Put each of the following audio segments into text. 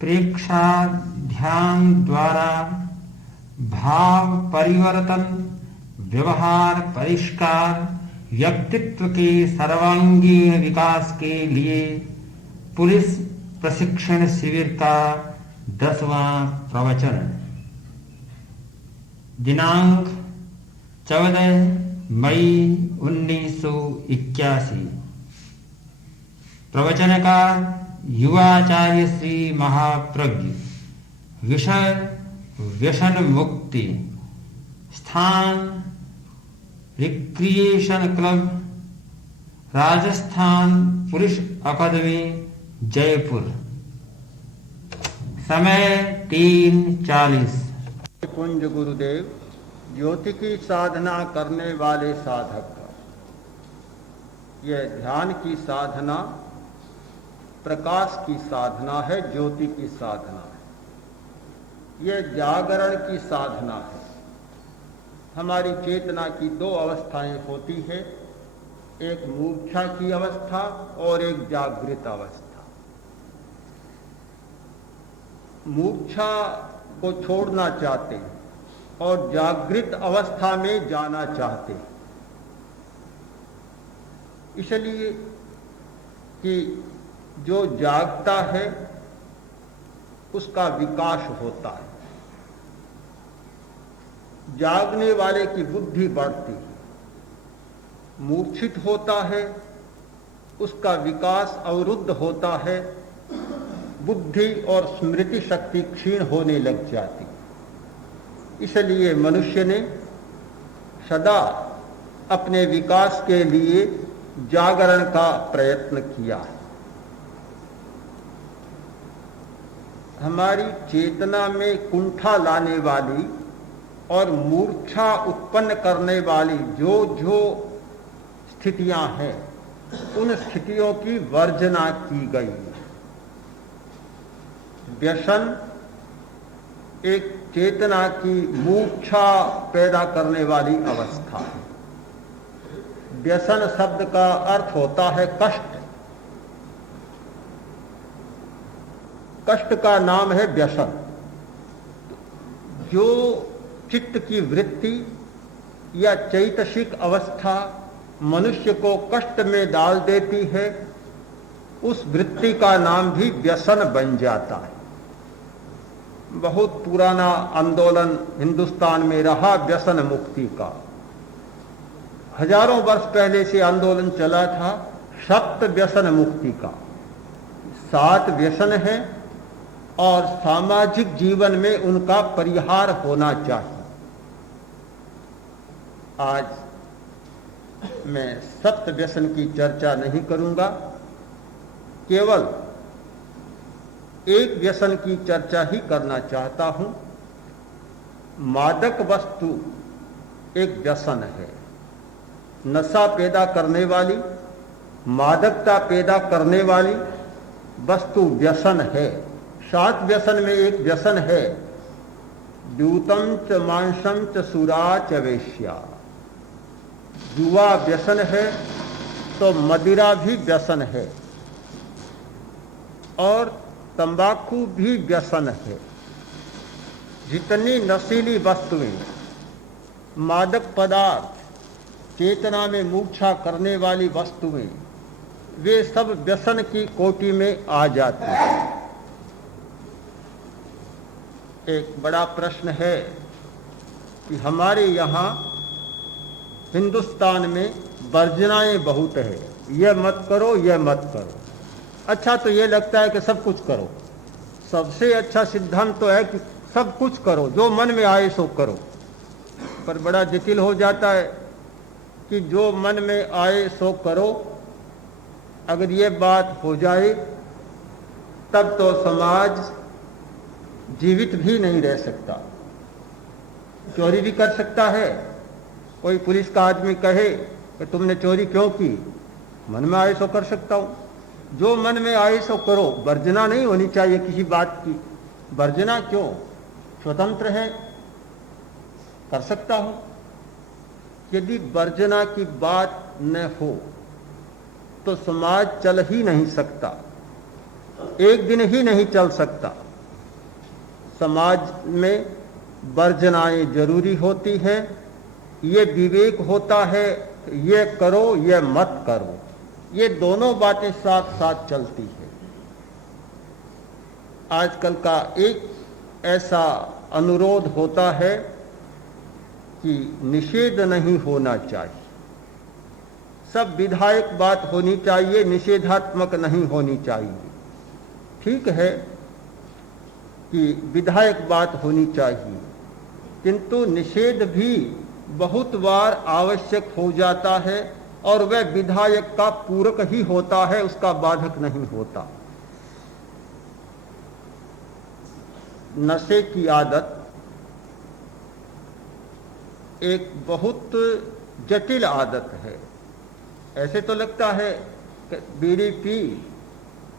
प्रेक्षा ध्यान द्वारा भाव परिवर्तन, व्यवहार परिष्कार, व्यक्तित्व के सर्वांगीण विकास के लिए पुलिस प्रशिक्षण शिविर का 10वां प्रवचन। दिनांक 14 मई 1981। प्रवचनकार युवाचार्य श्री महाप्रज्ञ। विषय व्यसन मुक्ति। स्थान रिक्रिएशन क्लब, राजस्थान पुलिस अकादमी, जयपुर। समय 3:40। कुंज गुरुदेव, ज्योति की साधना करने वाले साधक, यह ध्यान की साधना प्रकाश की साधना है, ज्योति की साधना है, यह जागरण की साधना है। हमारी चेतना की 2 अवस्थाएं होती है, एक मूर्छा की अवस्था और एक जागृत अवस्था। मूर्छा को छोड़ना चाहते हैं और जागृत अवस्था में जाना चाहते हैं, इसलिए कि जो जागता है उसका विकास होता है, जागने वाले की बुद्धि बढ़ती है। मूर्छित होता है उसका विकास अवरुद्ध होता है, बुद्धि और स्मृति शक्ति क्षीण होने लग जाती। इसलिए मनुष्य ने सदा अपने विकास के लिए जागरण का प्रयत्न किया है। हमारी चेतना में कुंठा लाने वाली और मूर्छा उत्पन्न करने वाली जो जो स्थितियां हैं, उन स्थितियों की वर्जना की गई है। व्यसन एक चेतना की मूर्छा पैदा करने वाली अवस्था है। व्यसन शब्द का अर्थ होता है कष्ट। कष्ट का नाम है व्यसन। जो चित्त की वृत्ति या चैतसिक अवस्था मनुष्य को कष्ट में डाल देती है, उस वृत्ति का नाम भी व्यसन बन जाता है। बहुत पुराना आंदोलन हिंदुस्तान में रहा व्यसन मुक्ति का। हजारों वर्ष पहले से आंदोलन चला था सप्त व्यसन मुक्ति का। 7 व्यसन है और सामाजिक जीवन में उनका परिहार होना चाहिए। आज मैं सप्त व्यसन की चर्चा नहीं करूंगा, केवल एक व्यसन की चर्चा ही करना चाहता हूं। मादक वस्तु एक व्यसन है, नशा पैदा करने वाली, मादकता पैदा करने वाली वस्तु व्यसन है। 7 व्यसन में एक व्यसन है द्यूतम च मांसम च सुरा च वेश्या। जुआ व्यसन है तो मदिरा भी व्यसन है और तंबाकू भी व्यसन है। जितनी नशीली वस्तुएं, मादक पदार्थ, चेतना में मूर्छा करने वाली वस्तुएं, वे सब व्यसन की कोटि में आ जाती हैं। एक बड़ा प्रश्न है कि हमारे यहाँ हिंदुस्तान में वर्जनाएं बहुत है, यह मत करो, यह मत करो। अच्छा तो ये लगता है कि सब कुछ करो। सबसे अच्छा सिद्धांत तो है कि सब कुछ करो, जो मन में आए सो करो। पर बड़ा जटिल हो जाता है कि जो मन में आए सो करो, अगर ये बात हो जाए तब तो समाज जीवित भी नहीं रह सकता। चोरी भी कर सकता है। कोई पुलिस का आदमी कहे कि तुमने चोरी क्यों की, मन में आए सो कर सकता हूं। जो मन में आए सो करो, वर्जना नहीं होनी चाहिए किसी बात की। वर्जना क्यों, स्वतंत्र है, कर सकता हूं। यदि वर्जना की बात न हो तो समाज चल ही नहीं सकता, एक दिन ही नहीं चल सकता। समाज में वर्जनाएं जरूरी होती हैं। ये विवेक होता है, ये करो ये मत करो, ये दोनों बातें साथ साथ चलती है। आजकल का एक ऐसा अनुरोध होता है कि निषेध नहीं होना चाहिए, सब विधायक बात होनी चाहिए, निषेधात्मक नहीं होनी चाहिए। ठीक है कि विधायक बात होनी चाहिए, किंतु निषेध भी बहुत बार आवश्यक हो जाता है और वह विधायक का पूरक ही होता है, उसका बाधक नहीं होता। नशे की आदत एक बहुत जटिल आदत है। ऐसे तो लगता है कि बीड़ी पी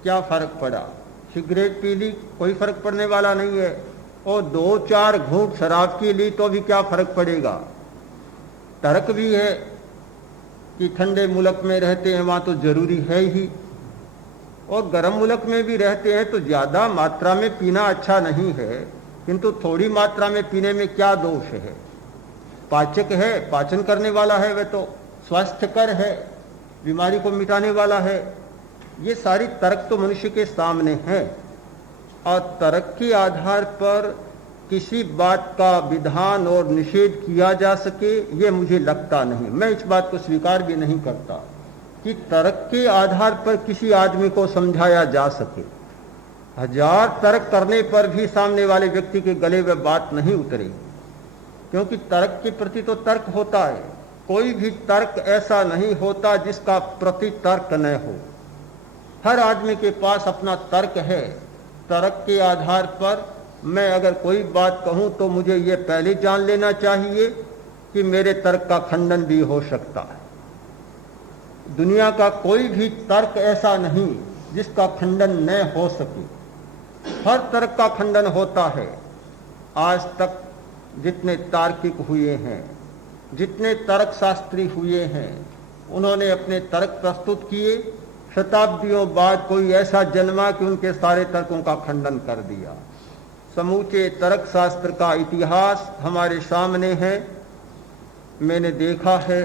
क्या फर्क पड़ा, सिगरेट पी ली कोई फर्क पड़ने वाला नहीं है, और 2-4 घूंट शराब की ली तो भी क्या फर्क पड़ेगा। तर्क भी है कि ठंडे मुल्क में रहते हैं वहाँ तो जरूरी है ही, और गर्म मुल्क में भी रहते हैं तो ज़्यादा मात्रा में पीना अच्छा नहीं है, किंतु थोड़ी मात्रा में पीने में क्या दोष है। पाचक है, पाचन करने वाला है, वह तो स्वास्थ्यकर है, बीमारी को मिटाने वाला है। ये सारी तर्क तो मनुष्य के सामने है, और तर्क के आधार पर किसी बात का विधान और निषेध किया जा सके ये मुझे लगता नहीं। मैं इस बात को स्वीकार भी नहीं करता कि तर्क के आधार पर किसी आदमी को समझाया जा सके। 1000 तर्क करने पर भी सामने वाले व्यक्ति के गले में बात नहीं उतरेगी, क्योंकि तर्क के प्रति तो तर्क होता है। कोई भी तर्क ऐसा नहीं होता जिसका प्रति तर्क न हो। हर आदमी के पास अपना तर्क है। तर्क के आधार पर मैं अगर कोई बात कहूं तो मुझे ये पहले जान लेना चाहिए कि मेरे तर्क का खंडन भी हो सकता है। दुनिया का कोई भी तर्क ऐसा नहीं जिसका खंडन न हो सके। हर तर्क का खंडन होता है। आज तक जितने तार्किक हुए हैं, जितने तर्क शास्त्री हुए हैं, उन्होंने अपने तर्क प्रस्तुत किए। शताब्दियों बाद कोई ऐसा जन्मा कि उनके सारे तर्कों का खंडन कर दिया। समूचे तर्क शास्त्र का इतिहास हमारे सामने है। मैंने देखा है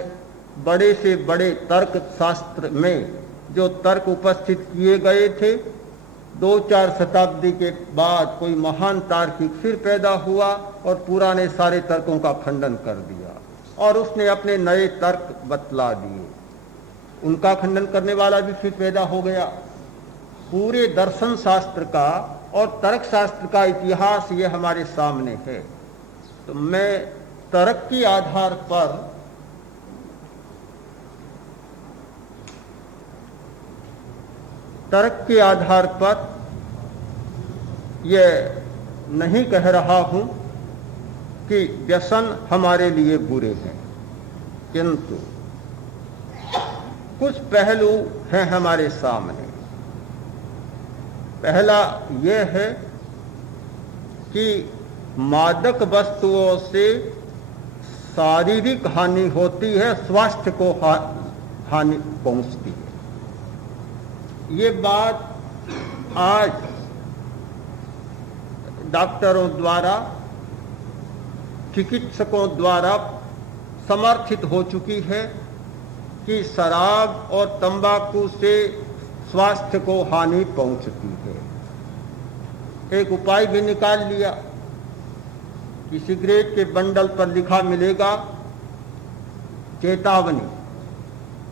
बड़े से बड़े तर्क शास्त्र में जो तर्क उपस्थित किए गए थे, 2-4 शताब्दी के बाद कोई महान तार्किक फिर पैदा हुआ और पुराने सारे तर्कों का खंडन कर दिया, और उसने अपने नए तर्क बतला दिए। उनका खंडन करने वाला भी फिर पैदा हो गया। पूरे दर्शन शास्त्र का और तर्क शास्त्र का इतिहास ये हमारे सामने है। तो मैं तर्क के आधार पर यह नहीं कह रहा हूं कि व्यसन हमारे लिए बुरे हैं, किंतु कुछ पहलू हैं हमारे सामने। पहला यह है कि मादक वस्तुओं से शारीरिक हानि होती है, स्वास्थ्य को हानि पहुंचती है। ये बात आज डॉक्टरों द्वारा, चिकित्सकों द्वारा समर्थित हो चुकी है कि शराब और तंबाकू से स्वास्थ्य को हानि पहुंचती है। एक उपाय भी निकाल लिया कि सिगरेट के बंडल पर लिखा मिलेगा चेतावनी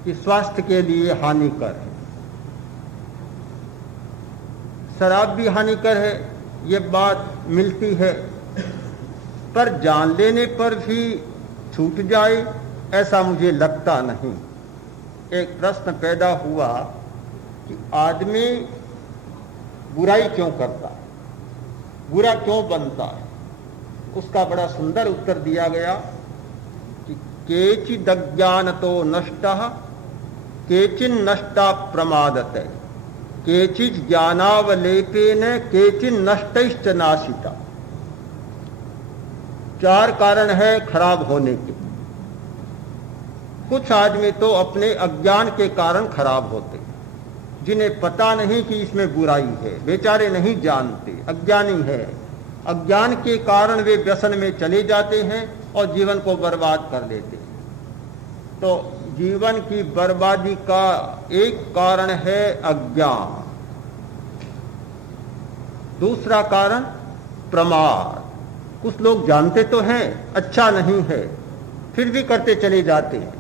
कि स्वास्थ्य के लिए हानिकर है। शराब भी हानिकर है, ये बात मिलती है, पर जान लेने पर भी छूट जाए ऐसा मुझे लगता नहीं। एक प्रश्न पैदा हुआ कि आदमी बुराई क्यों करता है, बुरा क्यों बनता है। उसका बड़ा सुंदर उत्तर दिया गया कि केचिदज्ञानतो नष्टः केचिन नष्टा प्रमादते केचित् ज्ञानावलेपेन केचिन नष्टैश्च नाशिता। 4 कारण है खराब होने के। कुछ आदमी तो अपने अज्ञान के कारण खराब होते, जिन्हें पता नहीं कि इसमें बुराई है, बेचारे नहीं जानते, अज्ञानी है। अज्ञान के कारण वे व्यसन में चले जाते हैं और जीवन को बर्बाद कर देते हैं। तो जीवन की बर्बादी का एक कारण है अज्ञान, दूसरा कारण प्रमाद। कुछ लोग जानते तो हैं अच्छा नहीं है, फिर भी करते चले जाते हैं।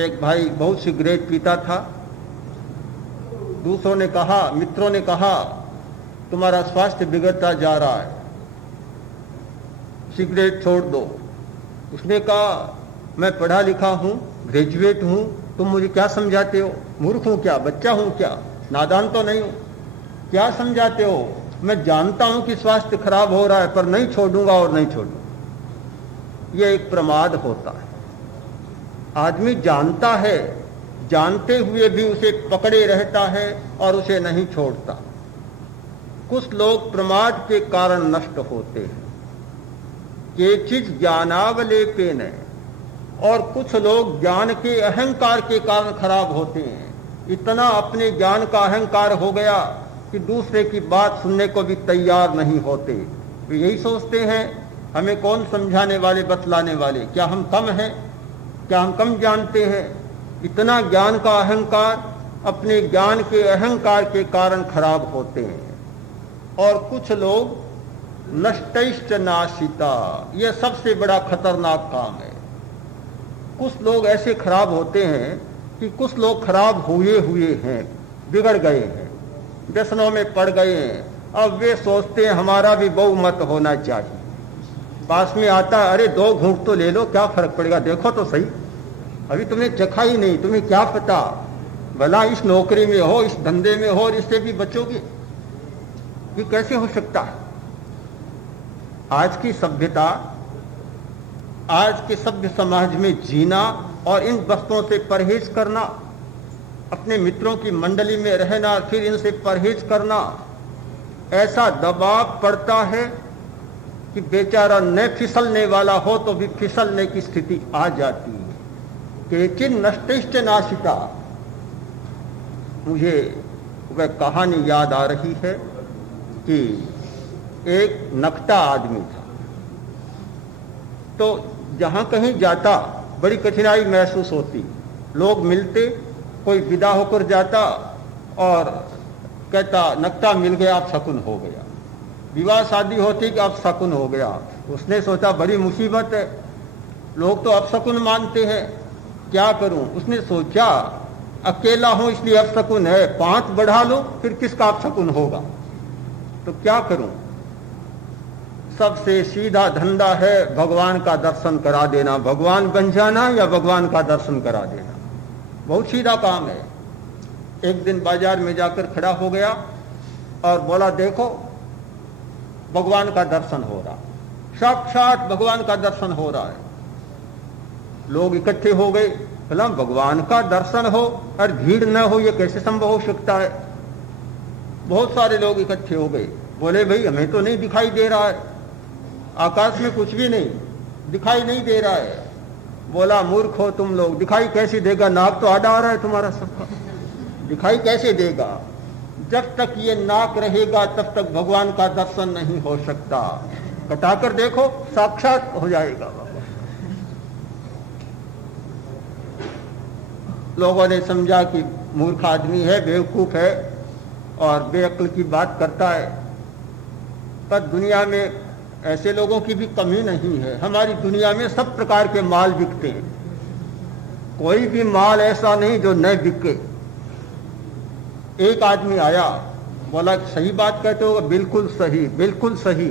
एक भाई बहुत सिगरेट पीता था। दूसरों ने कहा, मित्रों ने कहा, तुम्हारा स्वास्थ्य बिगड़ता जा रहा है, सिगरेट छोड़ दो। उसने कहा, मैं पढ़ा लिखा हूं, ग्रेजुएट हूं, तुम मुझे क्या समझाते हो? मूर्ख हूं क्या? बच्चा हूं क्या? नादान तो नहीं हूं, क्या समझाते हो? मैं जानता हूं कि स्वास्थ्य खराब हो रहा है, पर नहीं छोड़ूंगा और नहीं छोड़ूंगा। यह एक प्रमाद होता है। आदमी जानता है, जानते हुए भी उसे पकड़े रहता है और उसे नहीं छोड़ता। कुछ लोग प्रमाद के कारण नष्ट होते हैं, केचित् ज्ञानावलेपेन, और कुछ लोग ज्ञान के अहंकार के कारण खराब होते हैं। इतना अपने ज्ञान का अहंकार हो गया कि दूसरे की बात सुनने को भी तैयार नहीं होते। वे यही सोचते हैं, हमें कौन समझाने वाले, बतलाने वाले, क्या हम कम हैं, क्या हम कम जानते हैं? इतना ज्ञान का अहंकार, अपने ज्ञान के अहंकार के कारण खराब होते हैं। और कुछ लोग नष्टैश्च नाशिता, यह सबसे बड़ा खतरनाक काम है। कुछ लोग ऐसे खराब होते हैं कि कुछ लोग खराब हुए हैं, बिगड़ गए हैं, व्यसनों में पड़ गए हैं। अब वे सोचते हैं हमारा भी बहुमत होना चाहिए। पास में आता, अरे 2 घूंट तो ले लो, क्या फर्क पड़ेगा, देखो तो सही, अभी तुमने चखा ही नहीं, तुम्हें क्या पता, भला इस नौकरी में हो, इस धंधे में हो और इससे भी बचोगे? ये कैसे हो सकता है? आज की सभ्यता, आज के सभ्य समाज में जीना और इन वस्तुओं से परहेज करना, अपने मित्रों की मंडली में रहना, फिर इनसे परहेज करना, ऐसा दबाव पड़ता है कि बेचारा न फिसलने वाला हो तो भी फिसलने की स्थिति आ जाती है। केचित् नष्टैश्च नाशिता। मुझे वह कहानी याद आ रही है कि एक नकटा आदमी था, तो जहां कहीं जाता बड़ी कठिनाई महसूस होती। लोग मिलते, कोई विदा होकर जाता और कहता, नकटा मिल गया, अब शकुन हो गया। विवाह शादी होती कि अब शकुन हो गया। उसने सोचा बड़ी मुसीबत है, लोग तो अब शकुन मानते हैं, क्या करूं? उसने सोचा अकेला हूं इसलिए अब शकुन है, 5 बढ़ा लो फिर किसका अब शकुन होगा, तो क्या करूं? सबसे सीधा धंधा है भगवान का दर्शन करा देना, भगवान बन जाना या भगवान का दर्शन करा देना, बहुत सीधा काम है। एक दिन बाजार में जाकर खड़ा हो गया और बोला, देखो भगवान का दर्शन हो रहा, साक्षात भगवान का दर्शन हो रहा है। लोग इकट्ठे हो गए, बोला भगवान का दर्शन हो और भीड़ न हो, यह कैसे संभव हो सकता है? बहुत सारे लोग इकट्ठे हो गए। बोले, भाई हमें तो नहीं दिखाई दे रहा है, आकाश में कुछ भी नहीं दिखाई नहीं दे रहा है। बोला, मूर्ख हो तुम लोग, दिखाई कैसे देगा, नाक तो आड़ा आ रहा है तुम्हारा सबका, दिखाई कैसे देगा? जब तक ये नाक रहेगा तब तक भगवान का दर्शन नहीं हो सकता, कटाकर देखो साक्षात हो जाएगा। लोगों ने समझा कि मूर्ख आदमी है, बेवकूफ है और बेअक्ल की बात करता है। पर दुनिया में ऐसे लोगों की भी कमी नहीं है। हमारी दुनिया में सब प्रकार के माल बिकते हैं, कोई भी माल ऐसा नहीं जो न बिके। एक आदमी आया, बोला सही बात कहते हो? बिल्कुल सही, बिल्कुल सही।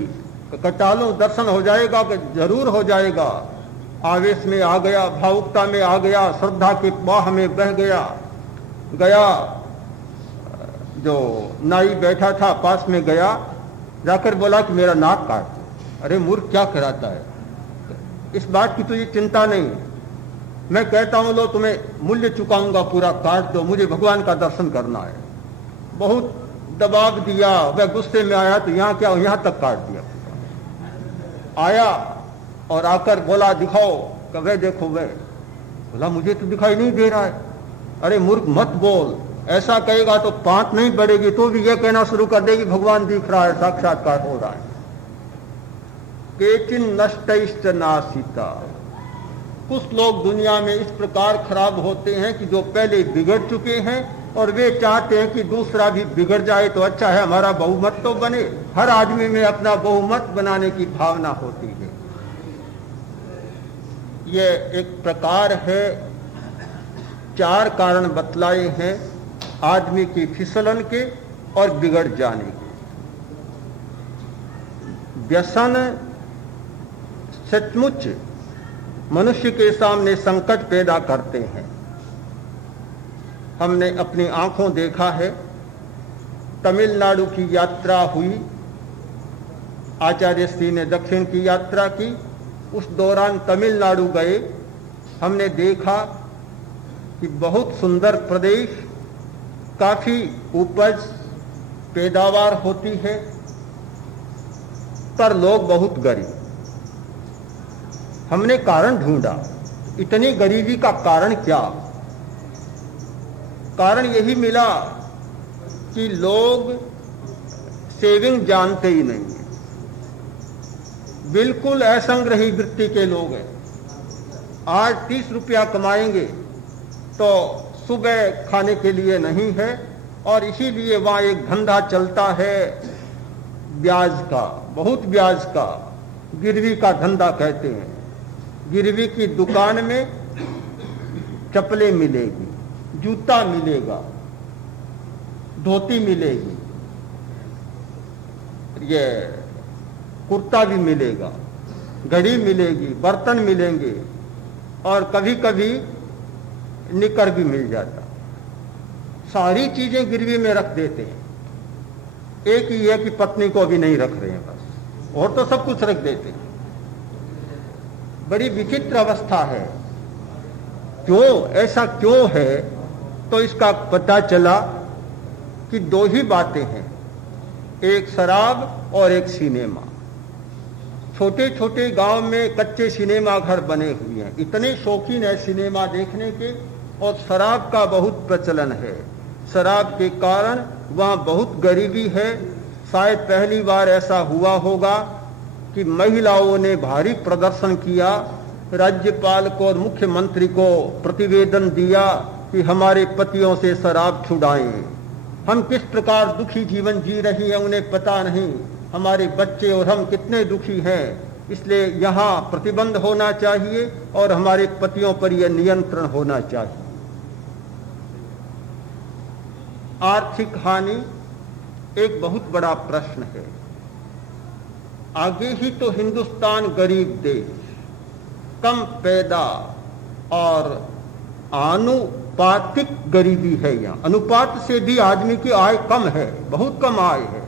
कटा लो, दर्शन हो जाएगा? कि जरूर हो जाएगा। आवेश में आ गया, भावुकता में आ गया, श्रद्धा के बाह में बह गया। जो नाई बैठा था पास में गया, जाकर बोला कि मेरा नाक काट दो। अरे मूर्ख, क्या कराता है? इस बात की तुझे चिंता नहीं, मैं कहता हूं लो तुम्हें मूल्य चुकाऊंगा पूरा, काट दो, मुझे भगवान का दर्शन करना है। बहुत दबाव दिया, वह गुस्से में आया तो यहां क्या, यहां तक काट दिया। आया और आकर बोला, दिखाओ। कहे देखो, वह बोला मुझे तो दिखाई नहीं दे रहा है। अरे मूर्ख मत बोल, ऐसा कहेगा तो 5 नहीं बढ़ेगी, तो भी यह कहना शुरू कर देगी भगवान दिख रहा है, साक्षात्कार हो रहा है। केचिन नष्टैश्च नासिता। कुछ लोग दुनिया में इस प्रकार खराब होते हैं कि जो पहले बिगड़ चुके हैं और वे चाहते हैं कि दूसरा भी बिगड़ जाए तो अच्छा है, हमारा बहुमत तो बने। हर आदमी में अपना बहुमत बनाने की भावना होती है। यह एक प्रकार है। 4 कारण बतलाए हैं आदमी की फिसलन के और बिगड़ जाने के। व्यसन सचमुच मनुष्य के सामने संकट पैदा करते हैं। हमने अपनी आंखों देखा है। तमिलनाडु की यात्रा हुई, आचार्य श्री ने दक्षिण की यात्रा की। उस दौरान तमिलनाडु गए, हमने देखा कि बहुत सुंदर प्रदेश, काफी उपज पैदावार होती है, पर लोग बहुत गरीब। हमने कारण ढूंढा, इतनी गरीबी का कारण क्या? कारण यही मिला कि लोग सेविंग जानते ही नहीं है, बिल्कुल असंग्रही वृत्ति के लोग हैं। आज 30 रुपया कमाएंगे तो सुबह खाने के लिए नहीं है, और इसीलिए वहाँ एक धंधा चलता है ब्याज का, बहुत ब्याज का, गिरवी का धंधा कहते हैं। गिरवी की दुकान में चप्पलें मिलेगी, जूता मिलेगा, धोती मिलेगी, ये कुर्ता भी मिलेगा, घड़ी मिलेगी, बर्तन मिलेंगे, और कभी कभी निकर भी मिल जाता। सारी चीजें गिरवी में रख देते हैं। एक ही है कि पत्नी को भी नहीं रख रहे हैं बस, और तो सब कुछ रख देते हैं। बड़ी विचित्र अवस्था है। क्यों ऐसा क्यों है? तो इसका पता चला कि 2 ही बातें हैं, एक शराब और एक सिनेमा। छोटे छोटे गांव में कच्चे सिनेमा घर बने हुए हैं, इतने शौकीन है सिनेमा देखने के, और शराब का बहुत प्रचलन है। शराब के कारण वहाँ बहुत गरीबी है। शायद पहली बार ऐसा हुआ होगा कि महिलाओं ने भारी प्रदर्शन किया, राज्यपाल को और मुख्यमंत्री को प्रतिवेदन दिया कि हमारे पतियों से शराब छुड़ाएं। हम किस प्रकार दुखी जीवन जी रही हैं उन्हें पता नहीं, हमारे बच्चे और हम कितने दुखी हैं, इसलिए यहाँ प्रतिबंध होना चाहिए और हमारे पतियों पर यह नियंत्रण होना चाहिए। आर्थिक हानि एक बहुत बड़ा प्रश्न है। आगे ही तो हिंदुस्तान गरीब देश, कम पैदा और आनुपातिक गरीबी है। यहाँ अनुपात से भी आदमी की आय कम है, बहुत कम आय है।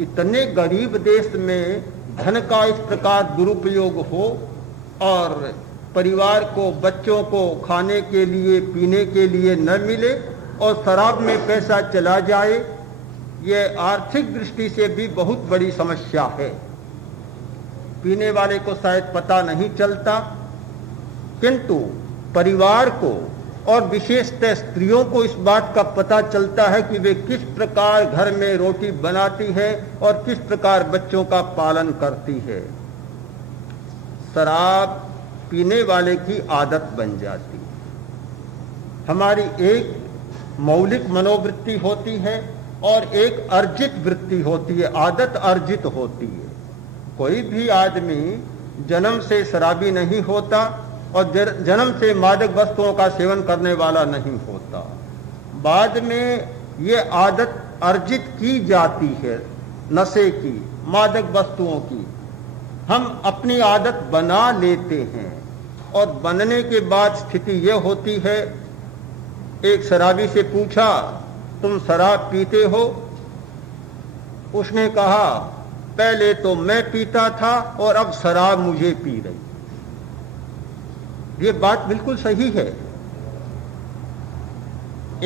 इतने गरीब देश में धन का इस प्रकार दुरुपयोग हो और परिवार को, बच्चों को खाने के लिए, पीने के लिए न मिले और शराब में पैसा चला जाए, ये आर्थिक दृष्टि से भी बहुत बड़ी समस्या है। पीने वाले को शायद पता नहीं चलता, किंतु परिवार को और विशेषतः स्त्रियों को इस बात का पता चलता है कि वे किस प्रकार घर में रोटी बनाती है और किस प्रकार बच्चों का पालन करती है। शराब पीने वाले की आदत बन जाती है। हमारी एक मौलिक मनोवृत्ति होती है और एक अर्जित वृत्ति होती है, आदत अर्जित होती है। कोई भी आदमी जन्म से शराबी नहीं होता और जन्म से मादक वस्तुओं का सेवन करने वाला नहीं होता। बाद में ये आदत अर्जित की जाती है, नशे की, मादक वस्तुओं की। हम अपनी आदत बना लेते हैं और बनने के बाद स्थिति यह होती है, एक शराबी से पूछा, तुम शराब पीते हो? उसने कहा, पहले तो मैं पीता था और अब शराब मुझे पी रही। ये बात बिल्कुल सही है।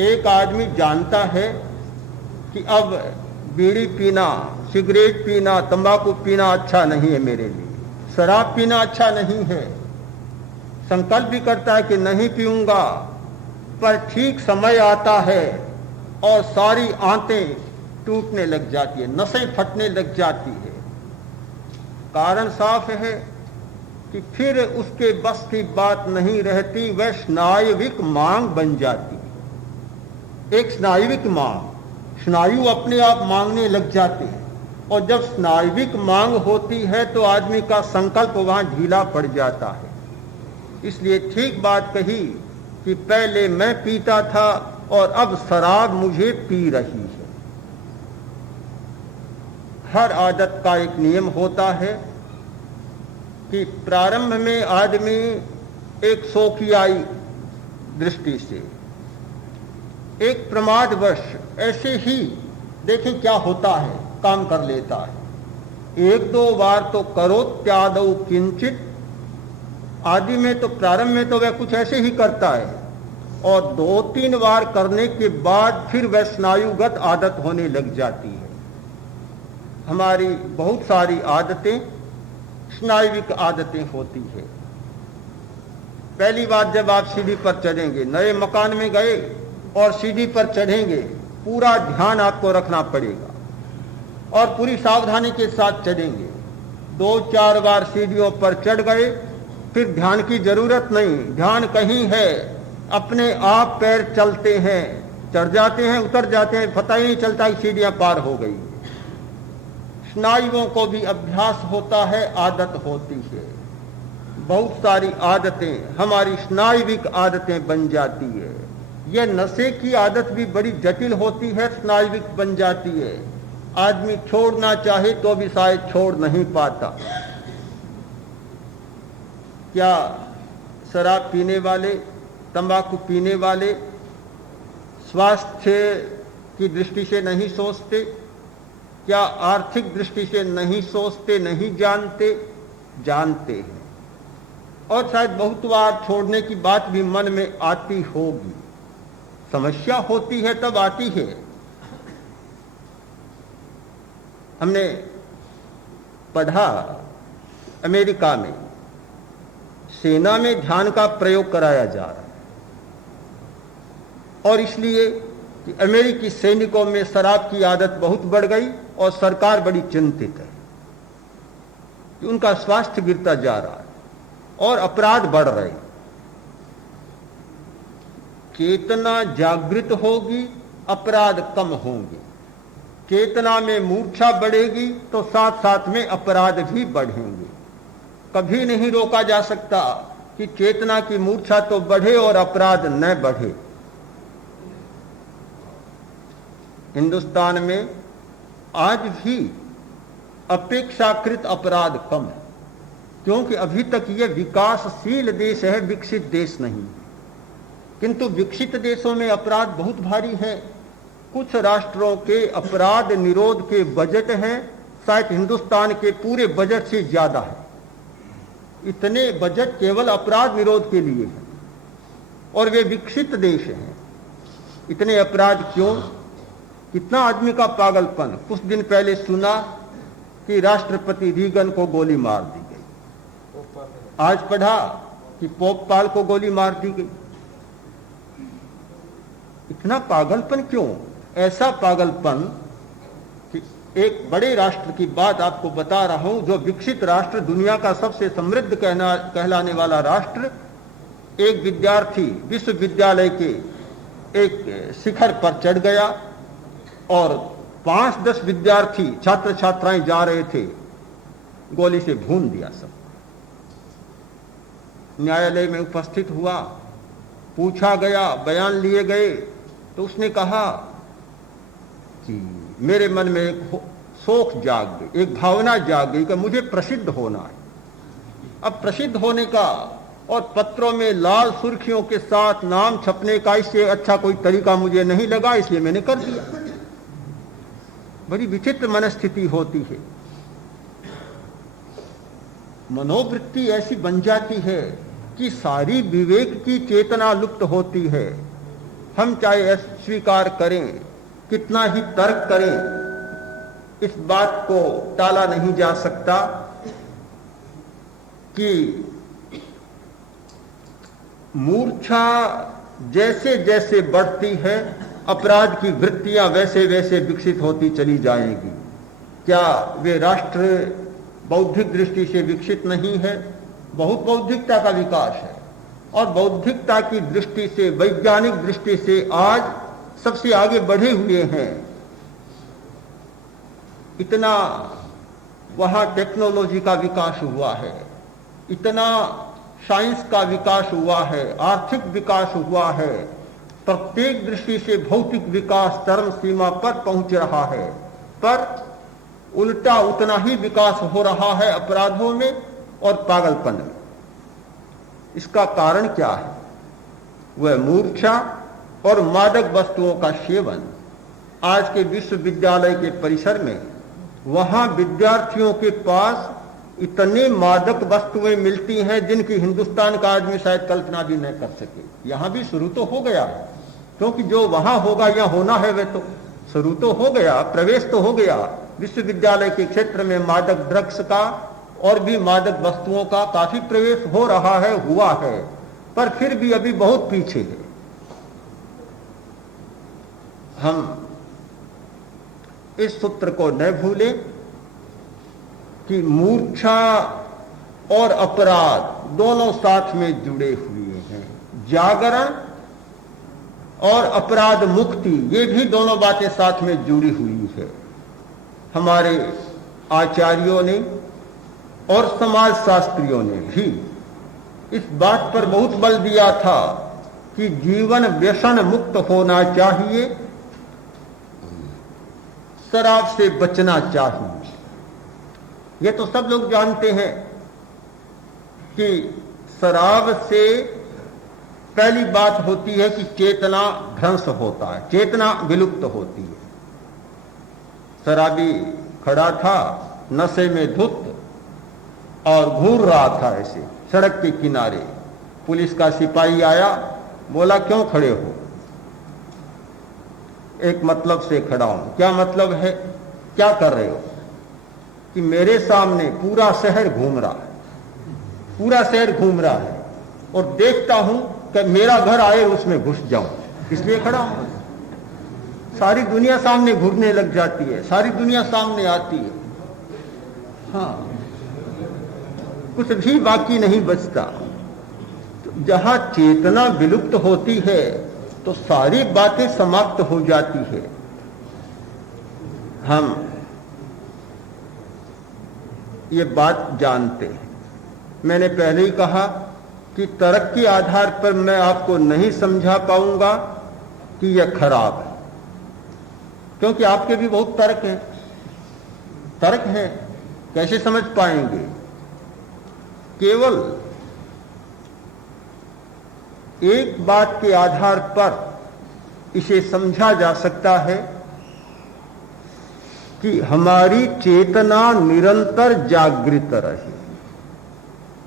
एक आदमी जानता है कि अब बीड़ी पीना, सिगरेट पीना, तंबाकू पीना अच्छा नहीं है मेरे लिए, शराब पीना अच्छा नहीं है। संकल्प भी करता है कि नहीं पीऊंगा, पर ठीक समय आता है और सारी आंतें टूटने लग जाती है, नसें फटने लग जाती है। कारण साफ है कि फिर उसके बस की बात नहीं रहती, वह स्नायविक मांग बन जाती है। एक स्नायविक मांग, स्नायु अपने आप मांगने लग जाते हैं, और जब स्नायविक मांग होती है तो आदमी का संकल्प वहां ढीला पड़ जाता है। इसलिए ठीक बात कही कि पहले मैं पीता था और अब शराब मुझे पी रही है। हर आदत का एक नियम होता है कि प्रारंभ में आदमी एक शौकियाई दृष्टि से, एक प्रमादवश ऐसे ही देखें क्या होता है काम कर लेता है। एक दो बार तो करो त्यादौ किंचित, आदि में तो प्रारंभ में तो वह कुछ ऐसे ही करता है, और दो तीन बार करने के बाद फिर वह स्नायुगत आदत होने लग जाती है। हमारी बहुत सारी आदतें स्नायुविक आदतें होती है। पहली बात, जब आप सीढ़ी पर चढ़ेंगे, नए मकान में गए और सीढ़ी पर चढ़ेंगे, पूरा ध्यान आपको रखना पड़ेगा और पूरी सावधानी के साथ चढ़ेंगे। 2-4 बार सीढ़ियों पर चढ़ गए, फिर ध्यान की जरूरत नहीं, ध्यान कहीं है, अपने आप पैर चलते हैं, चढ़ जाते हैं, उतर जाते हैं, पता ही नहीं चलता कि सीढ़ियां पार हो गई। स्नायुओं को भी अभ्यास होता है, आदत होती है। बहुत सारी आदतें हमारी स्नायुविक आदतें बन जाती है। यह नशे की आदत भी बड़ी जटिल होती है, स्नायुविक बन जाती है। आदमी छोड़ना चाहे तो भी शायद छोड़ नहीं पाता। क्या शराब पीने वाले, तंबाकू पीने वाले स्वास्थ्य की दृष्टि से नहीं सोचते? क्या आर्थिक दृष्टि से नहीं सोचते, नहीं जानते? जानते हैं, और शायद बहुत बार छोड़ने की बात भी मन में आती होगी। समस्या होती है तब आती है। हमने पढ़ा अमेरिका में सेना में ध्यान का प्रयोग कराया जा रहा है, और इसलिए कि अमेरिकी सैनिकों में शराब की आदत बहुत बढ़ गई और सरकार बड़ी चिंतित है कि उनका स्वास्थ्य गिरता जा रहा है और अपराध बढ़ रहे हैं। चेतना जागृत होगी, अपराध कम होंगे। चेतना में मूर्छा बढ़ेगी तो साथ साथ में अपराध भी बढ़ेंगे। कभी नहीं रोका जा सकता कि चेतना की मूर्छा तो बढ़े और अपराध न बढ़े। हिंदुस्तान में आज भी अपेक्षाकृत अपराध कम है, क्योंकि अभी तक यह विकासशील देश है, विकसित देश नहीं। किंतु विकसित देशों में अपराध बहुत भारी है। कुछ राष्ट्रों के अपराध निरोध के बजट हैं, शायद हिंदुस्तान के पूरे बजट से ज्यादा है। इतने बजट केवल अपराध निरोध के लिए हैं, और वे विकसित देश हैं। इतने अपराध क्यों? कितना आदमी का पागलपन। कुछ दिन पहले सुना कि राष्ट्रपति रीगन को गोली मार दी गई। आज पढ़ा कि पोप पाल को गोली मार दी गई। इतना पागलपन क्यों? ऐसा पागलपन कि एक बड़े राष्ट्र की बात आपको बता रहा हूं, जो विकसित राष्ट्र, दुनिया का सबसे समृद्ध कहलाने वाला राष्ट्र, एक विद्यार्थी विश्वविद्यालय के एक शिखर पर चढ़ गया और 5-10 विद्यार्थी छात्र छात्राएं जा रहे थे, गोली से भून दिया सब। न्यायालय में उपस्थित हुआ, पूछा गया, बयान लिए गए, तो उसने कहा कि मेरे मन में एक शौक जाग गई, एक भावना जाग गई कि मुझे प्रसिद्ध होना है। अब प्रसिद्ध होने का और पत्रों में लाल सुर्खियों के साथ नाम छपने का इससे अच्छा कोई तरीका मुझे नहीं लगा, इसलिए मैंने कर दिया। बड़ी विचित्र मनस्थिति होती है। मनोवृत्ति ऐसी बन जाती है कि सारी विवेक की चेतना लुप्त होती है। हम चाहे अस्वीकार करें, कितना ही तर्क करें, इस बात को टाला नहीं जा सकता कि मूर्छा जैसे जैसे बढ़ती है अपराध की वृत्तियां वैसे वैसे विकसित होती चली जाएंगी। क्या वे राष्ट्र बौद्धिक दृष्टि से विकसित नहीं है? बहुत बौद्धिकता का विकास है, और बौद्धिकता की दृष्टि से, वैज्ञानिक दृष्टि से आज सबसे आगे बढ़े हुए हैं। इतना वहां टेक्नोलॉजी का विकास हुआ है, इतना साइंस का विकास हुआ है, आर्थिक विकास हुआ है, प्रत्येक दृष्टि से भौतिक विकास चरम सीमा पर पहुंच रहा है, पर उल्टा उतना ही विकास हो रहा है अपराधों में और पागलपन में। इसका कारण क्या है? वह मूर्छा और मादक वस्तुओं का सेवन। आज के विश्वविद्यालय के परिसर में वहां विद्यार्थियों के पास इतने मादक वस्तुएं मिलती हैं जिनकी हिंदुस्तान का आदमी शायद कल्पना भी न कर सके। यहां भी शुरू तो हो गया, क्योंकि जो वहां होगा या होना है वह तो शुरू तो हो गया, प्रवेश तो हो गया। विश्वविद्यालय के क्षेत्र में मादक ड्रग्स का और भी मादक वस्तुओं का काफी प्रवेश हो रहा है, हुआ है, पर फिर भी अभी बहुत पीछे है। हम इस सूत्र को न भूलें कि मूर्छा और अपराध दोनों साथ में जुड़े हुए हैं। जागरण और अपराध मुक्ति, ये भी दोनों बातें साथ में जुड़ी हुई है। हमारे आचार्यों ने और समाज शास्त्रियों ने भी इस बात पर बहुत बल दिया था कि जीवन व्यसन मुक्त होना चाहिए, शराब से बचना चाहिए। ये तो सब लोग जानते हैं कि शराब से पहली बात होती है कि चेतना भ्रंश होता है, चेतना विलुप्त होती है। शराबी खड़ा था नशे में धुत और घूर रहा था ऐसे सड़क के किनारे। पुलिस का सिपाही आया, बोला क्यों खड़े हो? एक मतलब से खड़ा हूं। क्या मतलब है? क्या कर रहे हो? कि मेरे सामने पूरा शहर घूम रहा है, पूरा शहर घूम रहा है, और देखता हूं कि मेरा घर आए उसमें घुस जाऊं, इसलिए खड़ा हूं। सारी दुनिया सामने घूरने लग जाती है, सारी दुनिया सामने आती है, हाँ, कुछ भी बाकी नहीं बचता। तो जहां चेतना विलुप्त होती है तो सारी बातें समाप्त हो जाती है। हम ये बात जानते हैं। मैंने पहले ही कहा कि तर्क के आधार पर मैं आपको नहीं समझा पाऊंगा कि यह खराब है, क्योंकि आपके भी बहुत तर्क हैं, तर्क हैं, कैसे समझ पाएंगे? केवल एक बात के आधार पर इसे समझा जा सकता है कि हमारी चेतना निरंतर जागृत रहे,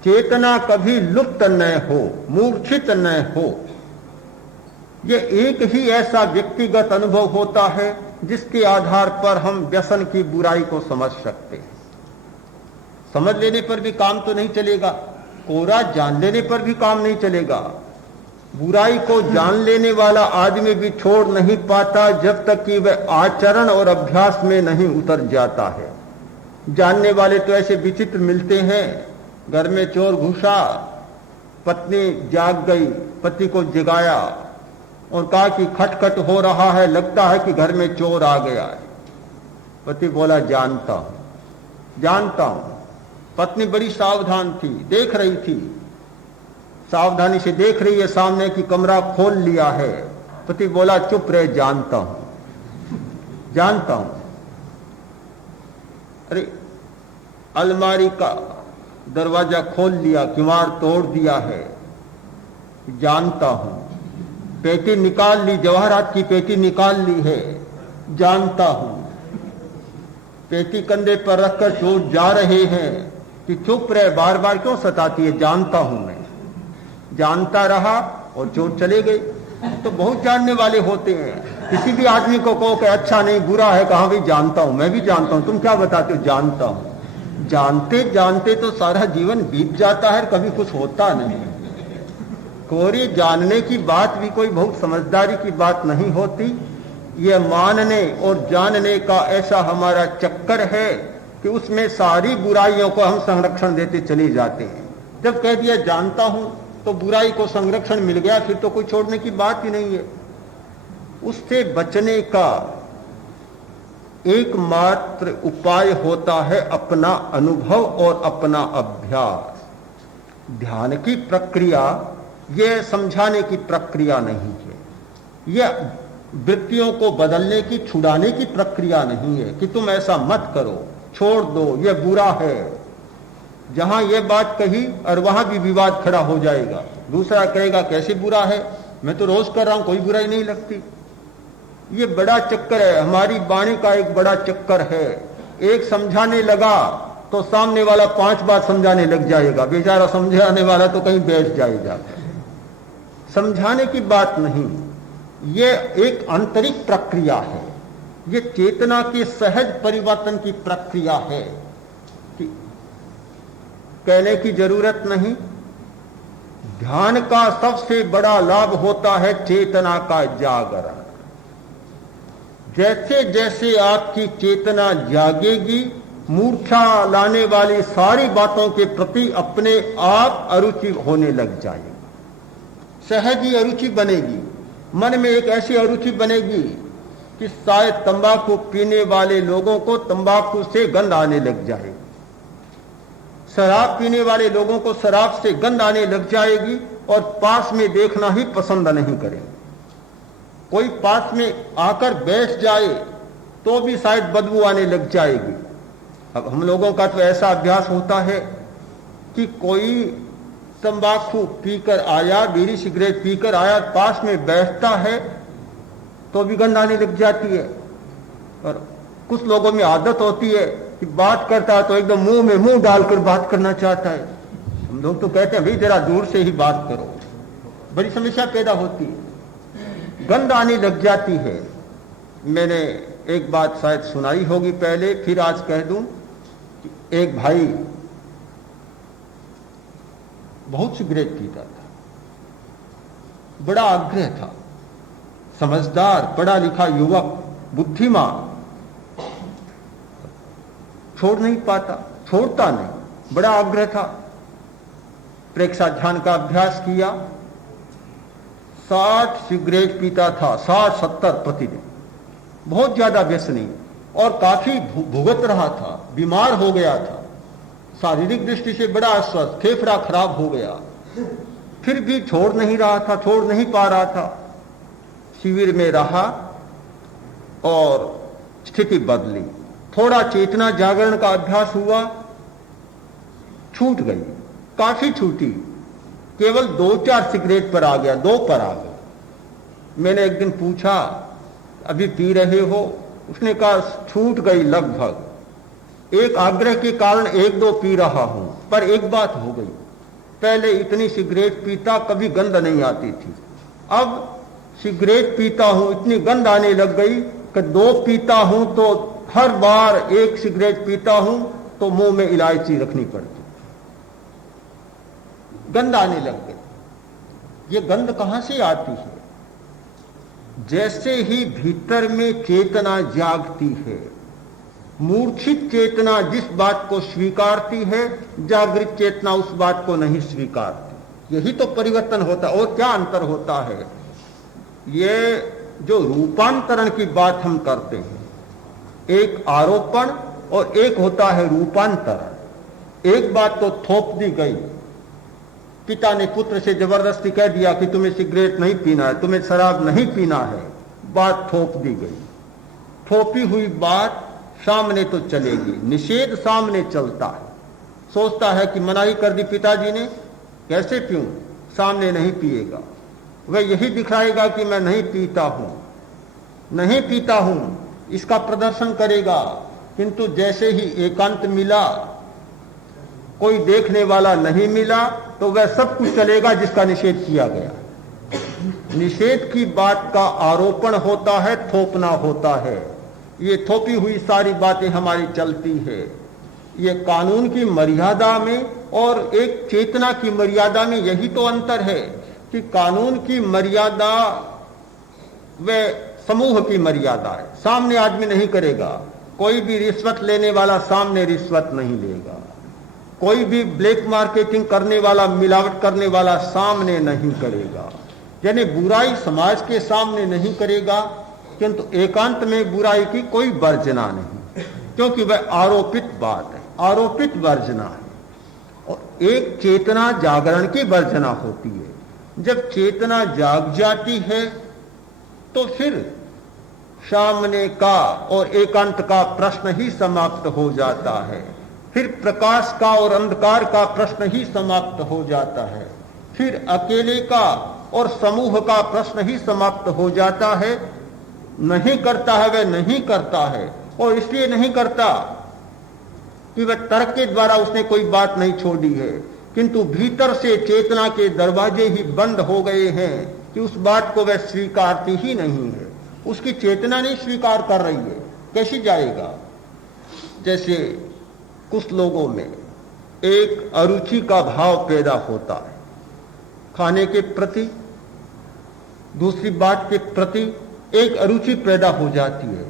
चेतना कभी लुप्त न हो, मूर्छित न हो। यह एक ही ऐसा व्यक्तिगत अनुभव होता है जिसके आधार पर हम व्यसन की बुराई को समझ सकते हैं। समझ लेने पर भी काम तो नहीं चलेगा, कोरा जान लेने पर भी काम नहीं चलेगा। बुराई को जान लेने वाला आदमी भी छोड़ नहीं पाता जब तक कि वह आचरण और अभ्यास में नहीं उतर जाता है। जानने वाले तो ऐसे विचित्र मिलते हैं। घर में चोर घुसा, पत्नी जाग गई, पति को जगाया और कहा कि खटखट हो रहा है, लगता है कि घर में चोर आ गया है। पति बोला जानता हूं, जानता हूं। पत्नी बड़ी सावधान थी, देख रही थी, सावधानी से देख रही है सामने कि कमरा खोल लिया है। पति बोला चुप रहे, जानता हूं, जानता हूं। अरे अलमारी का दरवाजा खोल लिया, किवाड़ तोड़ दिया है, जानता हूं। पेटी निकाल ली, जवाहरात की पेटी निकाल ली है, जानता हूं। पेटी कंधे पर रखकर चोर जा रहे हैं कि चुप रहे, बार बार क्यों सताती है, जानता हूं मैं। जानता रहा और चोर चले गए। तो बहुत जानने वाले होते हैं। किसी भी आदमी को कहो कि अच्छा नहीं बुरा है, कहा भी जानता हूं, मैं भी जानता हूं, तुम क्या बताते हो, जानता हूं। जानते जानते तो सारा जीवन बीत जाता है, कभी कुछ होता नहीं। कोरी जानने की बात भी कोई बहुत समझदारी की बात नहीं होती। ये मानने और जानने का ऐसा हमारा चक्कर है कि उसमें सारी बुराइयों को हम संरक्षण देते चले जाते हैं। जब कह दिया जानता हूं तो बुराई को संरक्षण मिल गया, फिर तो कोई छोड़ने की बात ही नहीं है। उससे बचने का एकमात्र उपाय होता है अपना अनुभव और अपना अभ्यास। ध्यान की प्रक्रिया यह समझाने की प्रक्रिया नहीं है, यह वृत्तियों को बदलने की, छुड़ाने की प्रक्रिया नहीं है कि तुम ऐसा मत करो, छोड़ दो, यह बुरा है। जहां यह बात कही और वहां भी विवाद खड़ा हो जाएगा। दूसरा कहेगा कैसे बुरा है, मैं तो रोज कर रहा हूं, कोई बुराई नहीं लगती। ये बड़ा चक्कर है, हमारी वाणी का एक बड़ा चक्कर है। एक समझाने लगा तो सामने वाला 5 बार समझाने लग जाएगा, बेचारा समझाने वाला तो कहीं बैठ जाएगा। समझाने की बात नहीं, ये एक आंतरिक प्रक्रिया है, ये चेतना के सहज परिवर्तन की प्रक्रिया है कि कहने की जरूरत नहीं। ध्यान का सबसे बड़ा लाभ होता है चेतना का जागरण। जैसे जैसे आपकी चेतना जागेगी, मूर्छा लाने वाली सारी बातों के प्रति अपने आप अरुचि होने लग जाएगी, सहज ही अरुचि बनेगी। मन में एक ऐसी अरुचि बनेगी कि शायद तंबाकू पीने वाले लोगों को तंबाकू से गंध आने लग जाएगी, शराब पीने वाले लोगों को शराब से गंध आने लग जाएगी और पास में देखना ही पसंद नहीं करेंगे। कोई पास में आकर बैठ जाए तो भी शायद बदबू आने लग जाएगी। अब हम लोगों का तो ऐसा अभ्यास होता है कि कोई तंबाकू पीकर आया, बीड़ी सिगरेट पीकर आया, पास में बैठता है तो भी गंध आने लग जाती है। और कुछ लोगों में आदत होती है कि बात करता है तो एकदम मुंह में मुंह डालकर बात करना चाहता है। हम लोग तो कहते हैं भाई जरा दूर से ही बात करो, बड़ी समस्या पैदा होती है, गंध आने लग जाती है। मैंने एक बात शायद सुनाई होगी पहले, फिर आज कह दूं कि एक भाई बहुत सिगरेट पीता था, बड़ा आग्रह था, समझदार, पढ़ा लिखा युवक, बुद्धिमान, छोड़ नहीं पाता, छोड़ता नहीं, बड़ा आग्रह था। प्रेक्षा ध्यान का अभ्यास किया, 60 सिगरेट पीता था, 60-70 प्रतिदिन, बहुत ज्यादा व्यसनी और काफी भुगत रहा था, बीमार हो गया था, शारीरिक दृष्टि से बड़ा अस्वस्थ, फेफड़ा खराब हो गया, फिर भी छोड़ नहीं रहा था, छोड़ नहीं पा रहा था। शिविर में रहा और स्थिति बदली, थोड़ा चेतना जागरण का अभ्यास हुआ, छूट गई, काफी छूटी, केवल 2-4 सिगरेट पर आ गया, 2 पर आ गया। मैंने एक दिन पूछा अभी पी रहे हो? उसने कहा छूट गई लगभग, एक आग्रह के कारण 1-2 पी रहा हूं, पर एक बात हो गई, पहले इतनी सिगरेट पीता कभी गंध नहीं आती थी, अब सिगरेट पीता हूं इतनी गंध आने लग गई कि 2 पीता हूं तो हर बार 1 सिगरेट पीता हूं तो मुंह में इलायची रखनी पड़ती, गंध आने लग गई। ये गंध कहां से आती है? जैसे ही भीतर में चेतना जागती है, मूर्छित चेतना जिस बात को स्वीकारती है, जागृत चेतना उस बात को नहीं स्वीकारती। यही तो परिवर्तन होता है, और क्या अंतर होता है? ये जो रूपांतरण की बात हम करते हैं, एक आरोपण और एक होता है रूपांतरण। एक बात तो थोप दी गई, पिता ने पुत्र से जबरदस्ती कह दिया कि तुम्हें सिगरेट नहीं पीना है, तुम्हें शराब नहीं पीना है, बात थोप दी गई। थोपी हुई बात सामने तो चलेगी, निषेध सामने चलता है, सोचता है कि मनाही कर दी पिताजी ने, कैसे पीऊं, सामने नहीं पिएगा, वह यही दिखाएगा कि मैं नहीं पीता हूं, नहीं पीता हूं, इसका प्रदर्शन करेगा। किंतु जैसे ही एकांत मिला, कोई देखने वाला नहीं मिला, तो वह सब कुछ चलेगा जिसका निषेध किया गया। निषेध की बात का आरोपण होता है, थोपना होता है। ये थोपी हुई सारी बातें हमारी चलती है। ये कानून की मर्यादा में और एक चेतना की मर्यादा में यही तो अंतर है कि कानून की मर्यादा व समूह की मर्यादा है। सामने आदमी नहीं करेगा। कोई भी रिश्वत लेने वाला सामने रिश्वत नहीं लेगा। कोई भी ब्लैक मार्केटिंग करने वाला, मिलावट करने वाला सामने नहीं करेगा। यानी बुराई समाज के सामने नहीं करेगा, किंतु एकांत में बुराई की कोई वर्जना नहीं, क्योंकि वह आरोपित बात है, आरोपित वर्जना है। और एक चेतना जागरण की वर्जना होती है। जब चेतना जाग जाती है तो फिर सामने का और एकांत का प्रश्न ही समाप्त हो जाता है। फिर प्रकाश का और अंधकार का प्रश्न ही समाप्त हो जाता है। फिर अकेले का और समूह का प्रश्न ही समाप्त हो जाता है। नहीं करता है वह नहीं करता है, और इसलिए नहीं करता कि वह तर्क के द्वारा उसने कोई बात नहीं छोड़ी है, किंतु भीतर से चेतना के दरवाजे ही बंद हो गए हैं कि उस बात को वह स्वीकारती ही नहीं है। उसकी चेतना नहीं स्वीकार कर रही है, कैसे जाएगा? जैसे कुछ लोगों में एक अरुचि का भाव पैदा होता है खाने के प्रति, दूसरी बात के प्रति एक अरुचि पैदा हो जाती है।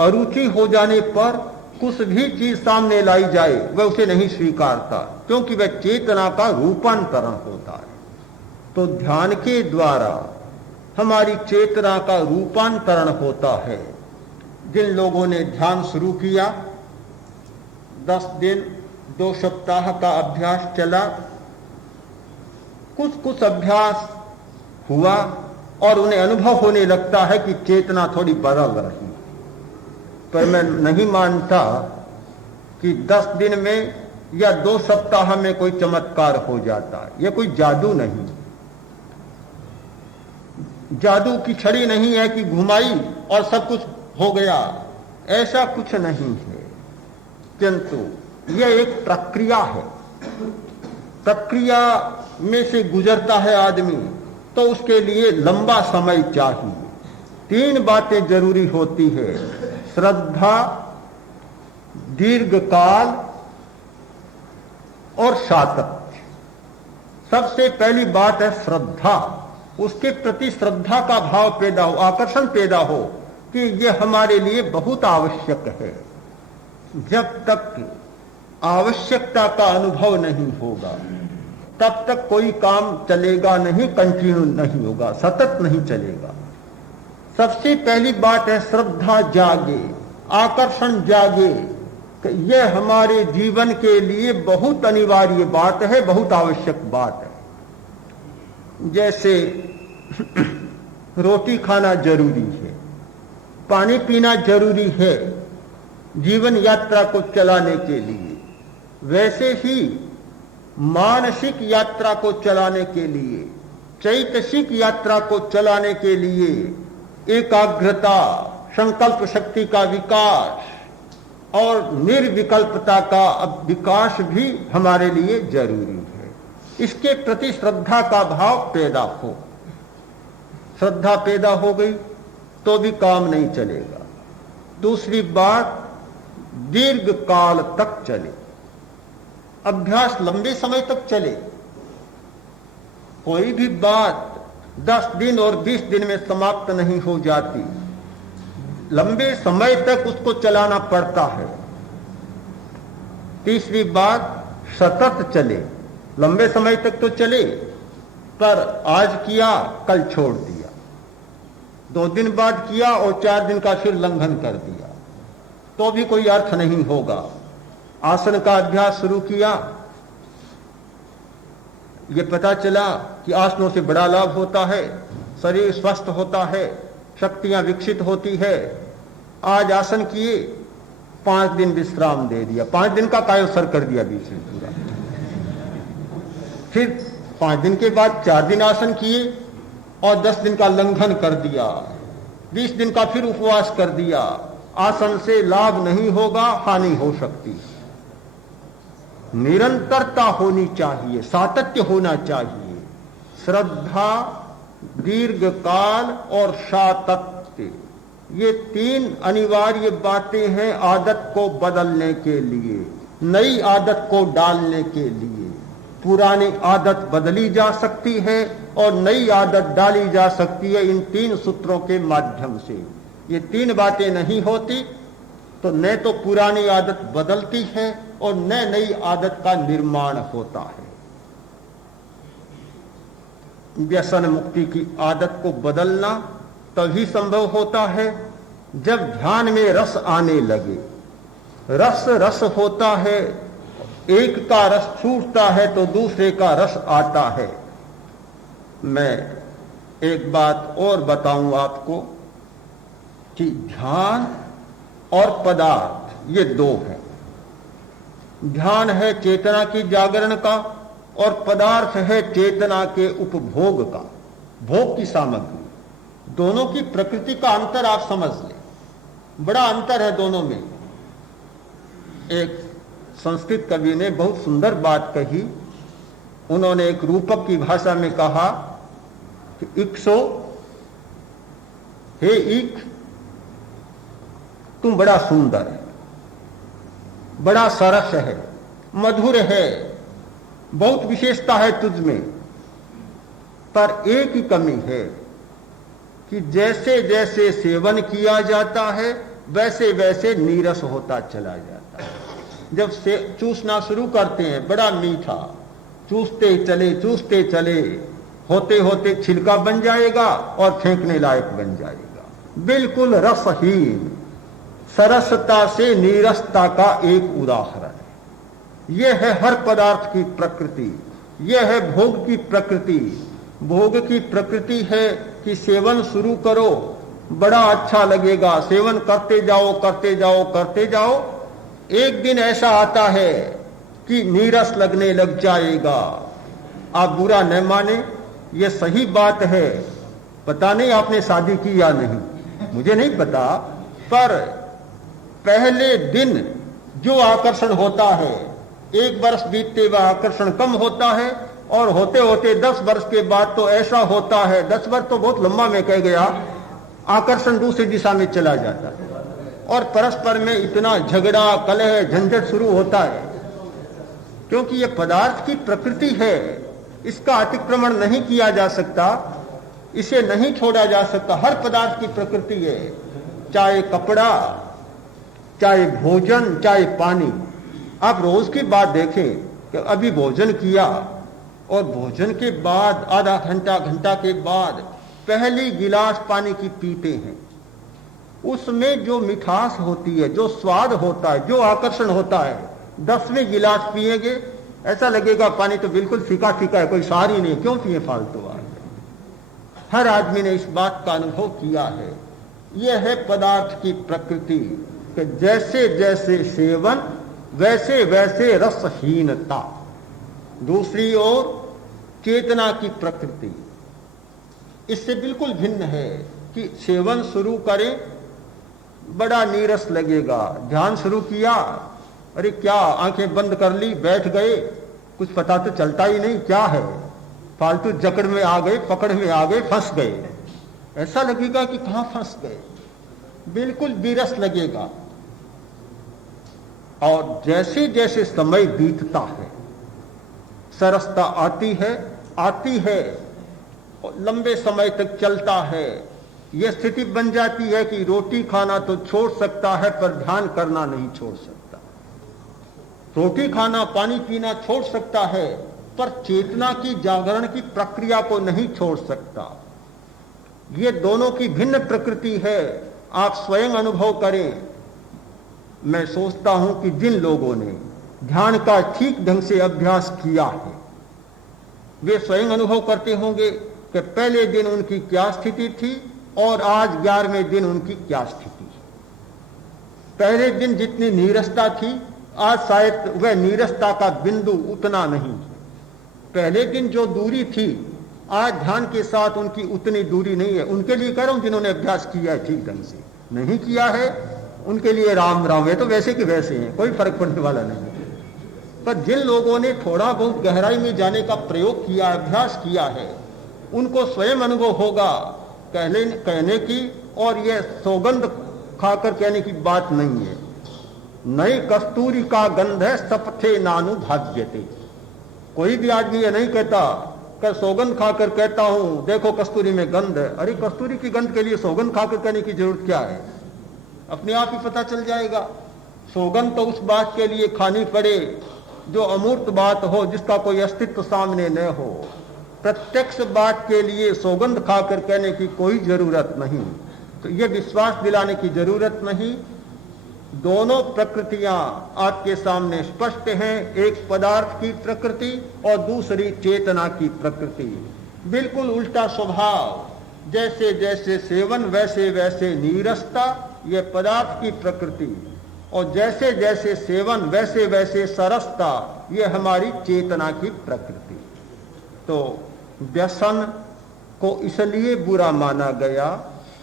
अरुचि हो जाने पर कुछ भी चीज सामने लाई जाए वह उसे नहीं स्वीकारता, क्योंकि वह चेतना का रूपांतरण होता है। तो ध्यान के द्वारा हमारी चेतना का रूपांतरण होता है। जिन लोगों ने ध्यान शुरू किया, 10 दिन 2 सप्ताह का अभ्यास चला, कुछ अभ्यास हुआ और उन्हें अनुभव होने लगता है कि चेतना थोड़ी बदल रही। पर मैं नहीं मानता कि 10 दिन में या 2 सप्ताह में कोई चमत्कार हो जाता है। यह कोई जादू नहीं, जादू की छड़ी नहीं है कि घुमाई और सब कुछ हो गया, ऐसा कुछ नहीं है। किंतु यह एक प्रक्रिया है। प्रक्रिया में से गुजरता है आदमी तो उसके लिए लंबा समय चाहिए। 3 बातें जरूरी होती है: श्रद्धा, दीर्घकाल और सातत्य। सबसे पहली बात है श्रद्धा। उसके प्रति श्रद्धा का भाव पैदा हो, आकर्षण पैदा हो कि यह हमारे लिए बहुत आवश्यक है। जब तक आवश्यकता का अनुभव नहीं होगा तब तक कोई काम चलेगा नहीं, कंटिन्यू नहीं होगा, सतत नहीं चलेगा। सबसे पहली बात है श्रद्धा जागे, आकर्षण जागे कि यह हमारे जीवन के लिए बहुत अनिवार्य बात है, बहुत आवश्यक बात है। जैसे रोटी खाना जरूरी है, पानी पीना जरूरी है जीवन यात्रा को चलाने के लिए, वैसे ही मानसिक यात्रा को चलाने के लिए, चैतसिक यात्रा को चलाने के लिए एकाग्रता, संकल्प शक्ति का विकास और निर्विकल्पता का विकास भी हमारे लिए जरूरी है। इसके प्रति श्रद्धा का भाव पैदा हो। श्रद्धा पैदा हो गई तो भी काम नहीं चलेगा। दूसरी बात, दीर्घ काल तक चले, अभ्यास लंबे समय तक चले। कोई भी बात 10 दिन और 20 दिन में समाप्त नहीं हो जाती, लंबे समय तक उसको चलाना पड़ता है। तीसरी बात, सतत चले, लंबे समय तक तो चले पर आज किया कल छोड़ दिया, 2 दिन बाद किया और 4 दिन का फिर लंघन कर दिया तो भी कोई अर्थ नहीं होगा। आसन का अभ्यास शुरू किया, ये पता चला कि आसनों से बड़ा लाभ होता है, शरीर स्वस्थ होता है, शक्तियां विकसित होती है। आज आसन किए, 5 दिन विश्राम दे दिया, 5 दिन का कायोत्सर्ग कर दिया बीच में पूरा। फिर 5 दिन के बाद 4 दिन आसन किए और 10 दिन का लंघन कर दिया, 20 दिन का फिर उपवास कर दिया। आसन से लाभ नहीं होगा, हानि हो सकती है। निरंतरता होनी चाहिए, सातत्य होना चाहिए। श्रद्धा, दीर्घकाल और सातत्य, ये 3 अनिवार्य बातें हैं आदत को बदलने के लिए, नई आदत को डालने के लिए। पुरानी आदत बदली जा सकती है और नई आदत डाली जा सकती है इन 3 सूत्रों के माध्यम से। ये 3 बातें नहीं होती तो न तो पुरानी आदत बदलती है और न नई आदत का निर्माण होता है। व्यसन मुक्ति की आदत को बदलना तभी संभव होता है जब ध्यान में रस आने लगे। रस रस होता है, एक का रस छूटता है तो दूसरे का रस आता है। मैं एक बात और बताऊं आपको कि ध्यान और पदार्थ ये 2 हैं। ध्यान है चेतना की जागरण का और पदार्थ है चेतना के उपभोग का, भोग की सामग्री। दोनों की प्रकृति का अंतर आप समझ लें, बड़ा अंतर है दोनों में। एक संस्कृत कवि ने बहुत सुंदर बात कही। उन्होंने एक रूपक की भाषा में कहा कि इक्सो, हे ईख, तुम बड़ा सुंदर है, बड़ा सरस है, मधुर है, बहुत विशेषता है तुझ में, पर एक ही कमी है कि जैसे जैसे सेवन किया जाता है वैसे वैसे नीरस होता चला जाता है। जब से चूसना शुरू करते हैं बड़ा मीठा, चूसते चले होते होते छिलका बन जाएगा और फेंकने लायक बन जाएगा। बिल्कुल रसहीन, सरसता से नीरसता का एक उदाहरण। यह है हर पदार्थ की प्रकृति, यह है भोग की प्रकृति। भोग की प्रकृति है कि सेवन शुरू करो, बड़ा अच्छा लगेगा, सेवन करते जाओ। एक दिन ऐसा आता है कि नीरस लगने लग जाएगा। आप बुरा न माने, यह सही बात है। पता नहीं आपने शादी की या नहीं, मुझे नहीं पता, पर पहले दिन जो आकर्षण होता है, 1 वर्ष बीतते वह आकर्षण कम होता है और होते होते 10 वर्ष के बाद तो ऐसा होता है, 10 वर्ष तो बहुत लंबा मैं कह गया, आकर्षण दूसरी दिशा में चला जाता है और परस्पर में इतना झगड़ा, कलह, झंझट शुरू होता है। क्योंकि यह पदार्थ की प्रकृति है, इसका अतिक्रमण नहीं किया जा सकता, इसे नहीं छोड़ा जा सकता। हर पदार्थ की प्रकृति है, चाहे कपड़ा, चाहे भोजन, चाहे पानी। आप रोज की बात देखें कि अभी भोजन किया और भोजन के बाद आधा घंटा के बाद पहली गिलास पानी की पीते हैं, उसमें जो मिठास होती है, जो स्वाद होता है, जो आकर्षण होता है, 10वें गिलास पिएंगे ऐसा लगेगा पानी तो बिल्कुल फीका है, कोई सार ही नहीं, क्यों पिए फालतू बात। हर आदमी ने इस बात का अनुभव किया है। यह है पदार्थ की प्रकृति कि जैसे जैसे सेवन वैसे वैसे रसहीनता। दूसरी ओर चेतना की प्रकृति इससे बिल्कुल भिन्न है कि सेवन शुरू करें, बड़ा नीरस लगेगा। ध्यान शुरू किया, अरे क्या, आंखें बंद कर ली, बैठ गए, कुछ पता तो चलता ही नहीं क्या है, फालतू जकड़ में आ गए, पकड़ में आ गए, फंस गए। ऐसा लगेगा कि कहां फंस गए, बिल्कुल विरस लगेगा। और जैसे जैसे समय बीतता है, सरसता आती है और लंबे समय तक चलता है। यह स्थिति बन जाती है कि रोटी खाना तो छोड़ सकता है पर ध्यान करना नहीं छोड़ सकता। रोटी खाना, पानी पीना छोड़ सकता है पर चेतना की जागरण की प्रक्रिया को नहीं छोड़ सकता। ये दोनों की भिन्न प्रकृति है, आप स्वयं अनुभव करें। मैं सोचता हूं कि जिन लोगों ने ध्यान का ठीक ढंग से अभ्यास किया है वे स्वयं अनुभव करते होंगे कि पहले दिन उनकी क्या स्थिति थी और आज 11वें दिन उनकी क्या स्थिति है। पहले दिन जितनी नीरसता थी, आज शायद वह नीरसता का बिंदु उतना नहीं है। पहले दिन जो दूरी थी, आज ध्यान के साथ उनकी उतनी दूरी नहीं है। उनके लिए कह रहा हूं जिन्होंने अभ्यास किया है ठीक ढंग से, नहीं किया है उनके लिए राम राम है, तो वैसे कि वैसे हैं, कोई फर्क पड़ने वाला नहीं है। पर जिन लोगों ने थोड़ा बहुत गहराई में जाने का प्रयोग किया, अभ्यास किया है, उनको स्वयं अनुभव होगा कहने की, और यह सौगंध खाकर कहने की बात नहीं है। नई कस्तूरी का गंध है सपथे नानु भाग्यते। कोई भी आदमी ये नहीं कहता कि सौगंध खाकर कहता हूं देखो कस्तूरी में गंध है। अरे कस्तूरी की गंध के लिए सौगंध खाकर कहने की जरूरत क्या है? अपने आप ही पता चल जाएगा। सौगंध तो उस बात के लिए खानी पड़े जो अमूर्त बात हो, जिसका कोई अस्तित्व सामने न हो। प्रत्यक्ष बात के लिए सौगंध खाकर कहने की कोई जरूरत नहीं। तो ये विश्वास दिलाने की जरूरत नहीं। दोनों प्रकृतियां आपके सामने स्पष्ट हैं, एक पदार्थ की प्रकृति और दूसरी चेतना की प्रकृति। बिल्कुल उल्टा स्वभाव, जैसे जैसे सेवन वैसे वैसे नीरसता, यह पदार्थ की प्रकृति, और जैसे जैसे सेवन वैसे वैसे सरसता, यह हमारी चेतना की प्रकृति। तो व्यसन को इसलिए बुरा माना गया,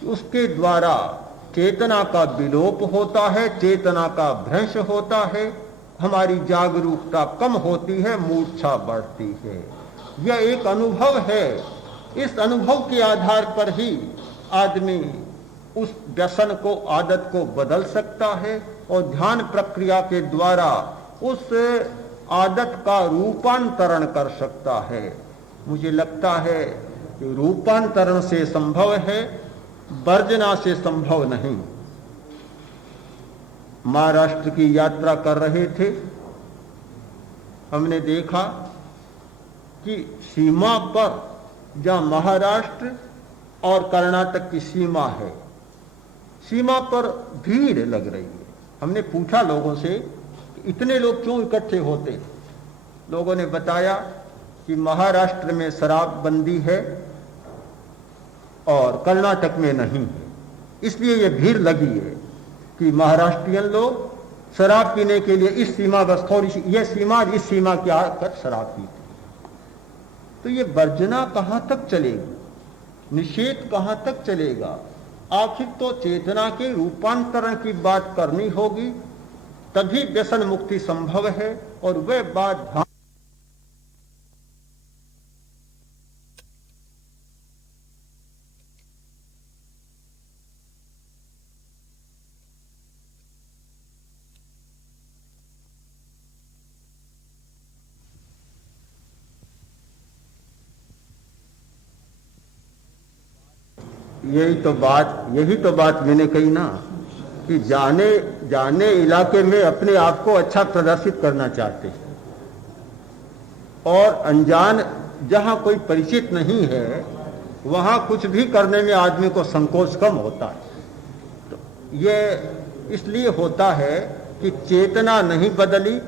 उसके द्वारा चेतना का विलोप होता है, चेतना का भ्रंश होता है, हमारी जागरूकता कम होती है, मूर्छा बढ़ती है। यह एक अनुभव है। इस अनुभव के आधार पर ही आदमी उस व्यसन को, आदत को बदल सकता है और ध्यान प्रक्रिया के द्वारा उस आदत का रूपांतरण कर सकता है। मुझे लगता है कि रूपांतरण से संभव है, वर्जना से संभव नहीं। महाराष्ट्र की यात्रा कर रहे थे, हमने देखा कि सीमा पर, जहां महाराष्ट्र और कर्नाटक की सीमा है, सीमा पर भीड़ लग रही है। हमने पूछा लोगों से कि इतने लोग क्यों इकट्ठे होते? लोगों ने बताया कि महाराष्ट्र में शराबबंदी है और कर्नाटक में नहीं है, इसलिए ये भीड़ लगी है कि महाराष्ट्रियन लोग शराब पीने के लिए इस सीमा, बस थोड़ी सी ये सीमा, इस सीमा के आकर शराब पीते। तो ये वर्जना कहां तक चलेगी? निषेध कहां तक चलेगा? आखिर तो चेतना के रूपांतरण की बात करनी होगी, तभी व्यसन मुक्ति संभव है। और वह बात यही तो बात मैंने कही ना कि जाने इलाके में अपने आप को अच्छा प्रदर्शित करना चाहते हैं, और अनजान जहां कोई परिचित नहीं है वहां कुछ भी करने में आदमी को संकोच कम होता है। तो ये इसलिए होता है कि चेतना नहीं बदली,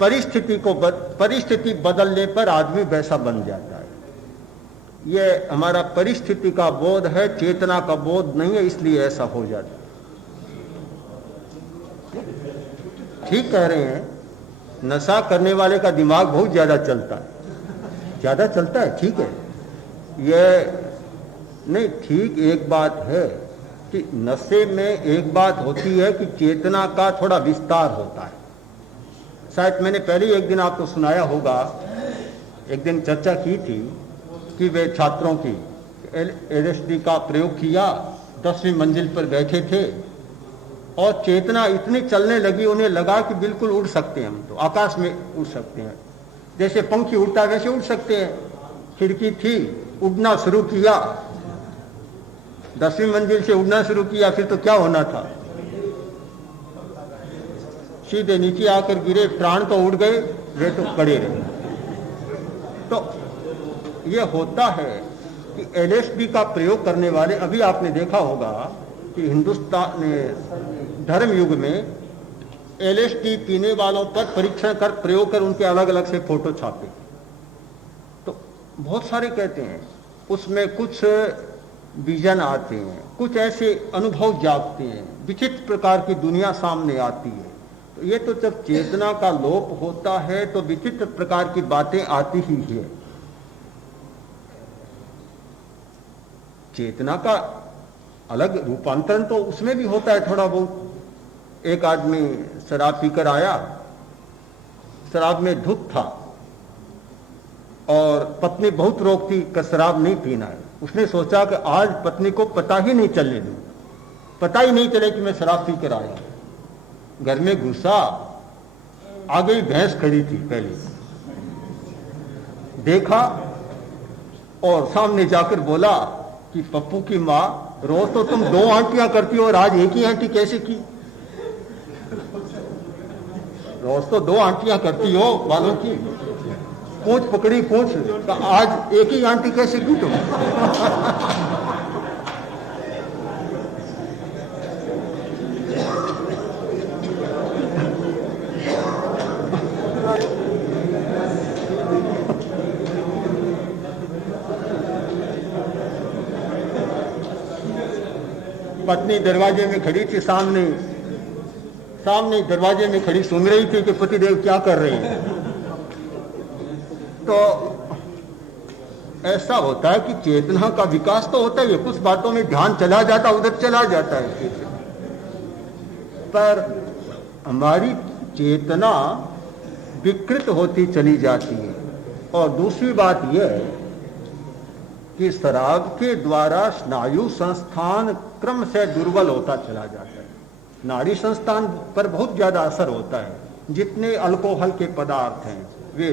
परिस्थिति बदलने पर आदमी वैसा बन जाता है। ये हमारा परिस्थिति का बोध है, चेतना का बोध नहीं है, इसलिए ऐसा हो जाता है। ठीक कह रहे हैं, नशा करने वाले का दिमाग बहुत ज्यादा चलता है, ठीक है। ये नहीं ठीक, एक बात है कि नशे में एक बात होती है कि चेतना का थोड़ा विस्तार होता है। शायद मैंने पहले एक दिन आपको सुनाया होगा, एक दिन चर्चा की थी कि वे छात्रों की LSD का प्रयोग किया, 10वीं मंजिल पर बैठे थे और चेतना इतनी चलने लगी, उन्हें लगा कि बिल्कुल उड़ सकते हैं, हम तो आकाश में उड़ सकते हैं, जैसे पंखी उड़ता है वैसे उड़ सकते हैं। खिड़की थी, उड़ना शुरू किया, 10वीं मंजिल से उड़ना शुरू किया, फिर तो क्या होना था, सीधे नीचे आकर गिरे, प्राण तो उड़ गए, वे तो पड़े रहे। तो ये होता है कि LSD का प्रयोग करने वाले, अभी आपने देखा होगा कि हिंदुस्तान ने धर्म युग में LSD पीने वालों पर परीक्षण कर, प्रयोग कर उनके अलग अलग से फोटो छापे। तो बहुत सारे कहते हैं उसमें कुछ विजन आते हैं, कुछ ऐसे अनुभव जागते हैं, विचित्र प्रकार की दुनिया सामने आती है। तो ये तो जब चेतना का लोप होता है तो विचित्र प्रकार की बातें आती ही है। चेतना का अलग रूपांतरण तो उसमें भी होता है थोड़ा बहुत। एक आदमी शराब पीकर आया, शराब में धुत था और पत्नी बहुत रोकती कि शराब नहीं पीना है। उसने सोचा कि आज पत्नी को पता ही नहीं चलने दूं, पता ही नहीं चले कि मैं शराब पीकर आया। घर में घुसा, आ गई भैंस खड़ी थी पहले, देखा और सामने जाकर बोला कि पप्पू की माँ, रोज तो तुम 2 आंटियां करती हो और आज एक ही आंटी कैसे की? रोज तो 2 आंटियां करती हो बालों की, पूंछ पकड़ी पूंछ, तो आज एक ही आंटी कैसे की तुम? पत्नी दरवाजे में खड़ी थी, सामने दरवाजे में खड़ी सुन रही थी कि पतिदेव क्या कर रहे हैं। तो ऐसा होता है कि चेतना का विकास तो होता ही है, कुछ बातों में ध्यान चला जाता, उधर चला जाता है, पर हमारी चेतना विकृत होती चली जाती है। और दूसरी बात यह है कि शराब के द्वारा स्नायु संस्थान क्रम से दुर्बल होता चला जाता है। नाड़ी संस्थान पर बहुत ज्यादा असर होता है। जितने अल्कोहल के पदार्थ हैं वे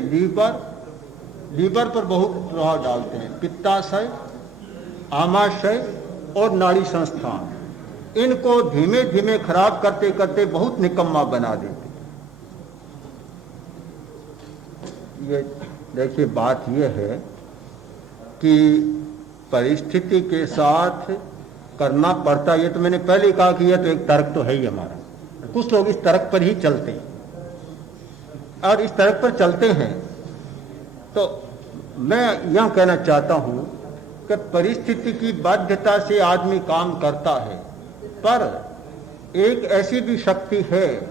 लीवर पर बहुत प्रभाव डालते हैं। पित्ताशय, आमाशय और नाड़ी संस्थान, इनको धीमे धीमे खराब करते करते बहुत निकम्मा बना देते। ये देखिए, बात यह है कि परिस्थिति के साथ करना पड़ता है। ये तो मैंने पहले ही कहा कि यह तो एक तर्क तो है ही हमारा। कुछ लोग इस तर्क पर ही चलते हैं और इस तर्क पर चलते हैं। तो मैं यह कहना चाहता हूं कि परिस्थिति की बाध्यता से आदमी काम करता है, पर एक ऐसी भी शक्ति है,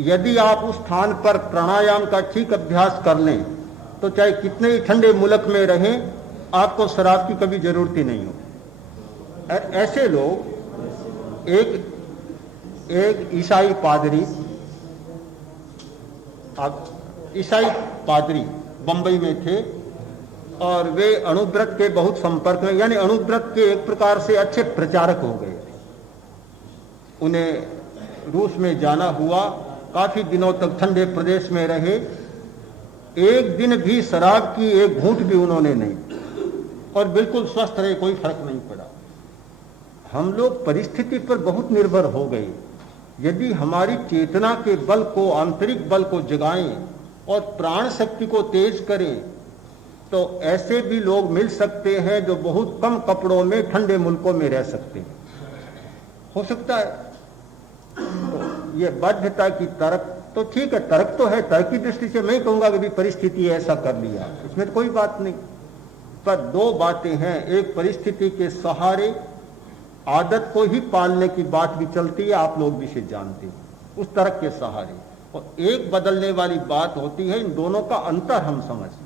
यदि आप उस स्थान पर प्राणायाम का ठीक अभ्यास कर लें तो चाहे कितने ही ठंडे मुल्क में रहें, आपको शराब की कभी जरूरत ही नहीं हो। और ऐसे लोग, एक ईसाई पादरी बंबई में थे और वे अणुव्रत के बहुत संपर्क में, यानी अणुव्रत के एक प्रकार से अच्छे प्रचारक हो गए थे। उन्हें रूस में जाना हुआ, काफी दिनों तक ठंडे प्रदेश में रहे, एक दिन भी शराब की एक घूंट भी उन्होंने नहीं, और बिल्कुल स्वस्थ रहे, कोई फर्क नहीं पड़ा। हम लोग परिस्थिति पर बहुत निर्भर हो गए। यदि हमारी चेतना के बल को, आंतरिक बल को जगाएं और प्राण शक्ति को तेज करें, तो ऐसे भी लोग मिल सकते हैं जो बहुत कम कपड़ों में ठंडे मुल्कों में रह सकते हैं। हो सकता है। तो ये बाध्यता की तर्क तो ठीक है, तर्क तो है, तर्क की दृष्टि से मैं कहूंगा कि परिस्थिति ऐसा कर लिया, इसमें तो कोई बात नहीं। पर 2 बातें हैं, एक परिस्थिति के सहारे आदत को ही पालने की बात भी चलती है, आप लोग भी इसे जानते हैं, उस तर्क के सहारे, और एक बदलने वाली बात होती है। इन दोनों का अंतर हम समझ लें।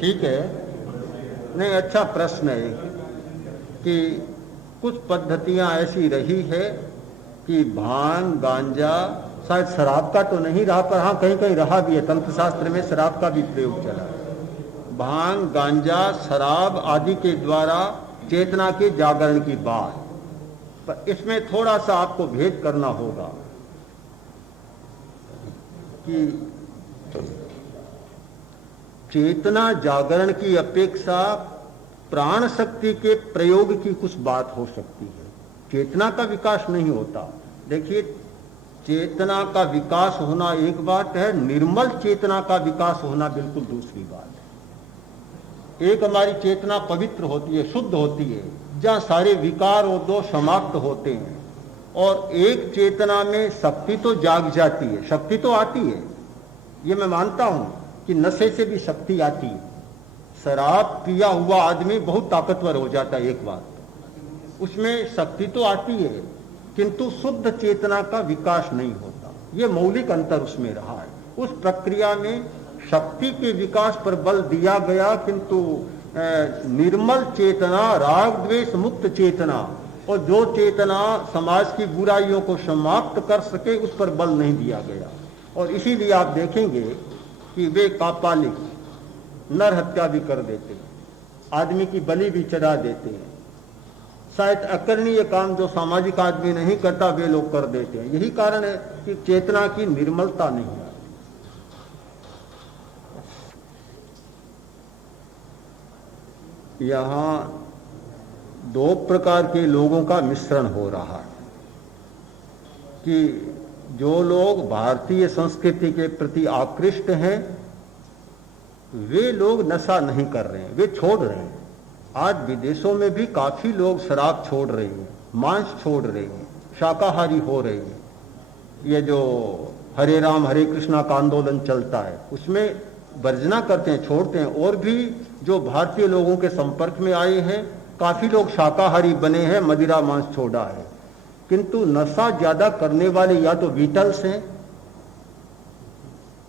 ठीक है, नहीं, अच्छा प्रश्न है कि कुछ पद्धतियां ऐसी रही है कि भांग, गांजा, शायद शराब का तो नहीं रहा, पर हाँ कहीं कहीं रहा भी है। तंत्र शास्त्र में शराब का भी प्रयोग चला है। भांग, गांजा, शराब आदि के द्वारा चेतना के जागरण की बात, पर इसमें थोड़ा सा आपको भेद करना होगा कि चेतना जागरण की अपेक्षा प्राण शक्ति के प्रयोग की कुछ बात हो सकती है। चेतना का विकास नहीं होता। देखिए, चेतना का विकास होना एक बात है, निर्मल चेतना का विकास होना बिल्कुल दूसरी बात है। एक हमारी चेतना पवित्र होती है, शुद्ध होती है, जहाँ सारे विकार और दोष समाप्त होते हैं, और एक चेतना में शक्ति तो जाग जाती है, शक्ति तो आती है। ये मैं मानता हूं कि नशे से भी शक्ति आती है। शराब पिया हुआ आदमी बहुत ताकतवर हो जाता है, एक बात, उसमें शक्ति तो आती है, किंतु शुद्ध चेतना का विकास नहीं होता। ये मौलिक अंतर उसमें रहा है। उस प्रक्रिया में शक्ति के विकास पर बल दिया गया, किंतु निर्मल चेतना, राग द्वेष मुक्त चेतना, और जो चेतना समाज की बुराइयों को समाप्त कर सके, उस पर बल नहीं दिया गया। और इसीलिए आप देखेंगे कि वे कापालिक नर हत्या भी कर देते हैं, आदमी की बलि भी चढ़ा देते हैं, शायद अकरणीय काम जो सामाजिक आदमी नहीं करता वे लोग कर देते हैं। यही कारण है कि चेतना की निर्मलता नहीं है। यहां दो प्रकार के लोगों का मिश्रण हो रहा है कि जो लोग भारतीय संस्कृति के प्रति आकृष्ट हैं वे लोग नशा नहीं कर रहे हैं, वे छोड़ रहे हैं। आज विदेशों में भी काफी लोग शराब छोड़ रहे हैं, मांस छोड़ रहे हैं, शाकाहारी हो रहे हैं। ये जो हरे राम हरे कृष्णा का आंदोलन चलता है उसमें वर्जना करते हैं, छोड़ते हैं। और भी जो भारतीय लोगों के संपर्क में आए हैं काफी लोग शाकाहारी बने हैं, मदिरा मांस छोड़ा है। किंतु नशा ज्यादा करने वाले या तो बीटल्स हैं,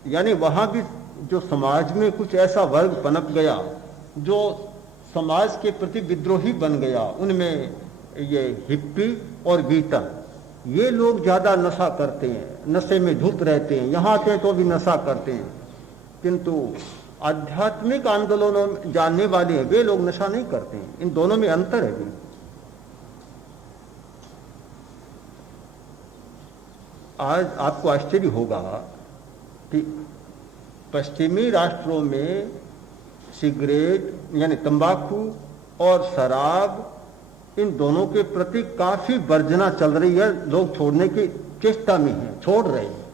यानी वहां भी जो समाज में कुछ ऐसा वर्ग पनप गया जो समाज के प्रति विद्रोही बन गया, उनमें ये हिप्पी और बीटल, ये लोग ज्यादा नशा करते हैं, नशे में धुत रहते हैं, यहां आते हैं तो भी नशा करते हैं। किंतु आध्यात्मिक आंदोलनों में जानने वाले हैं वे लोग नशा नहीं करते हैं। इन दोनों में अंतर है भी। आज आपको आश्चर्य होगा कि पश्चिमी राष्ट्रों में सिगरेट यानी तंबाकू और शराब इन दोनों के प्रति काफी वर्जना चल रही है। लोग छोड़ने की चेष्टा में हैं, छोड़ रहे हैं।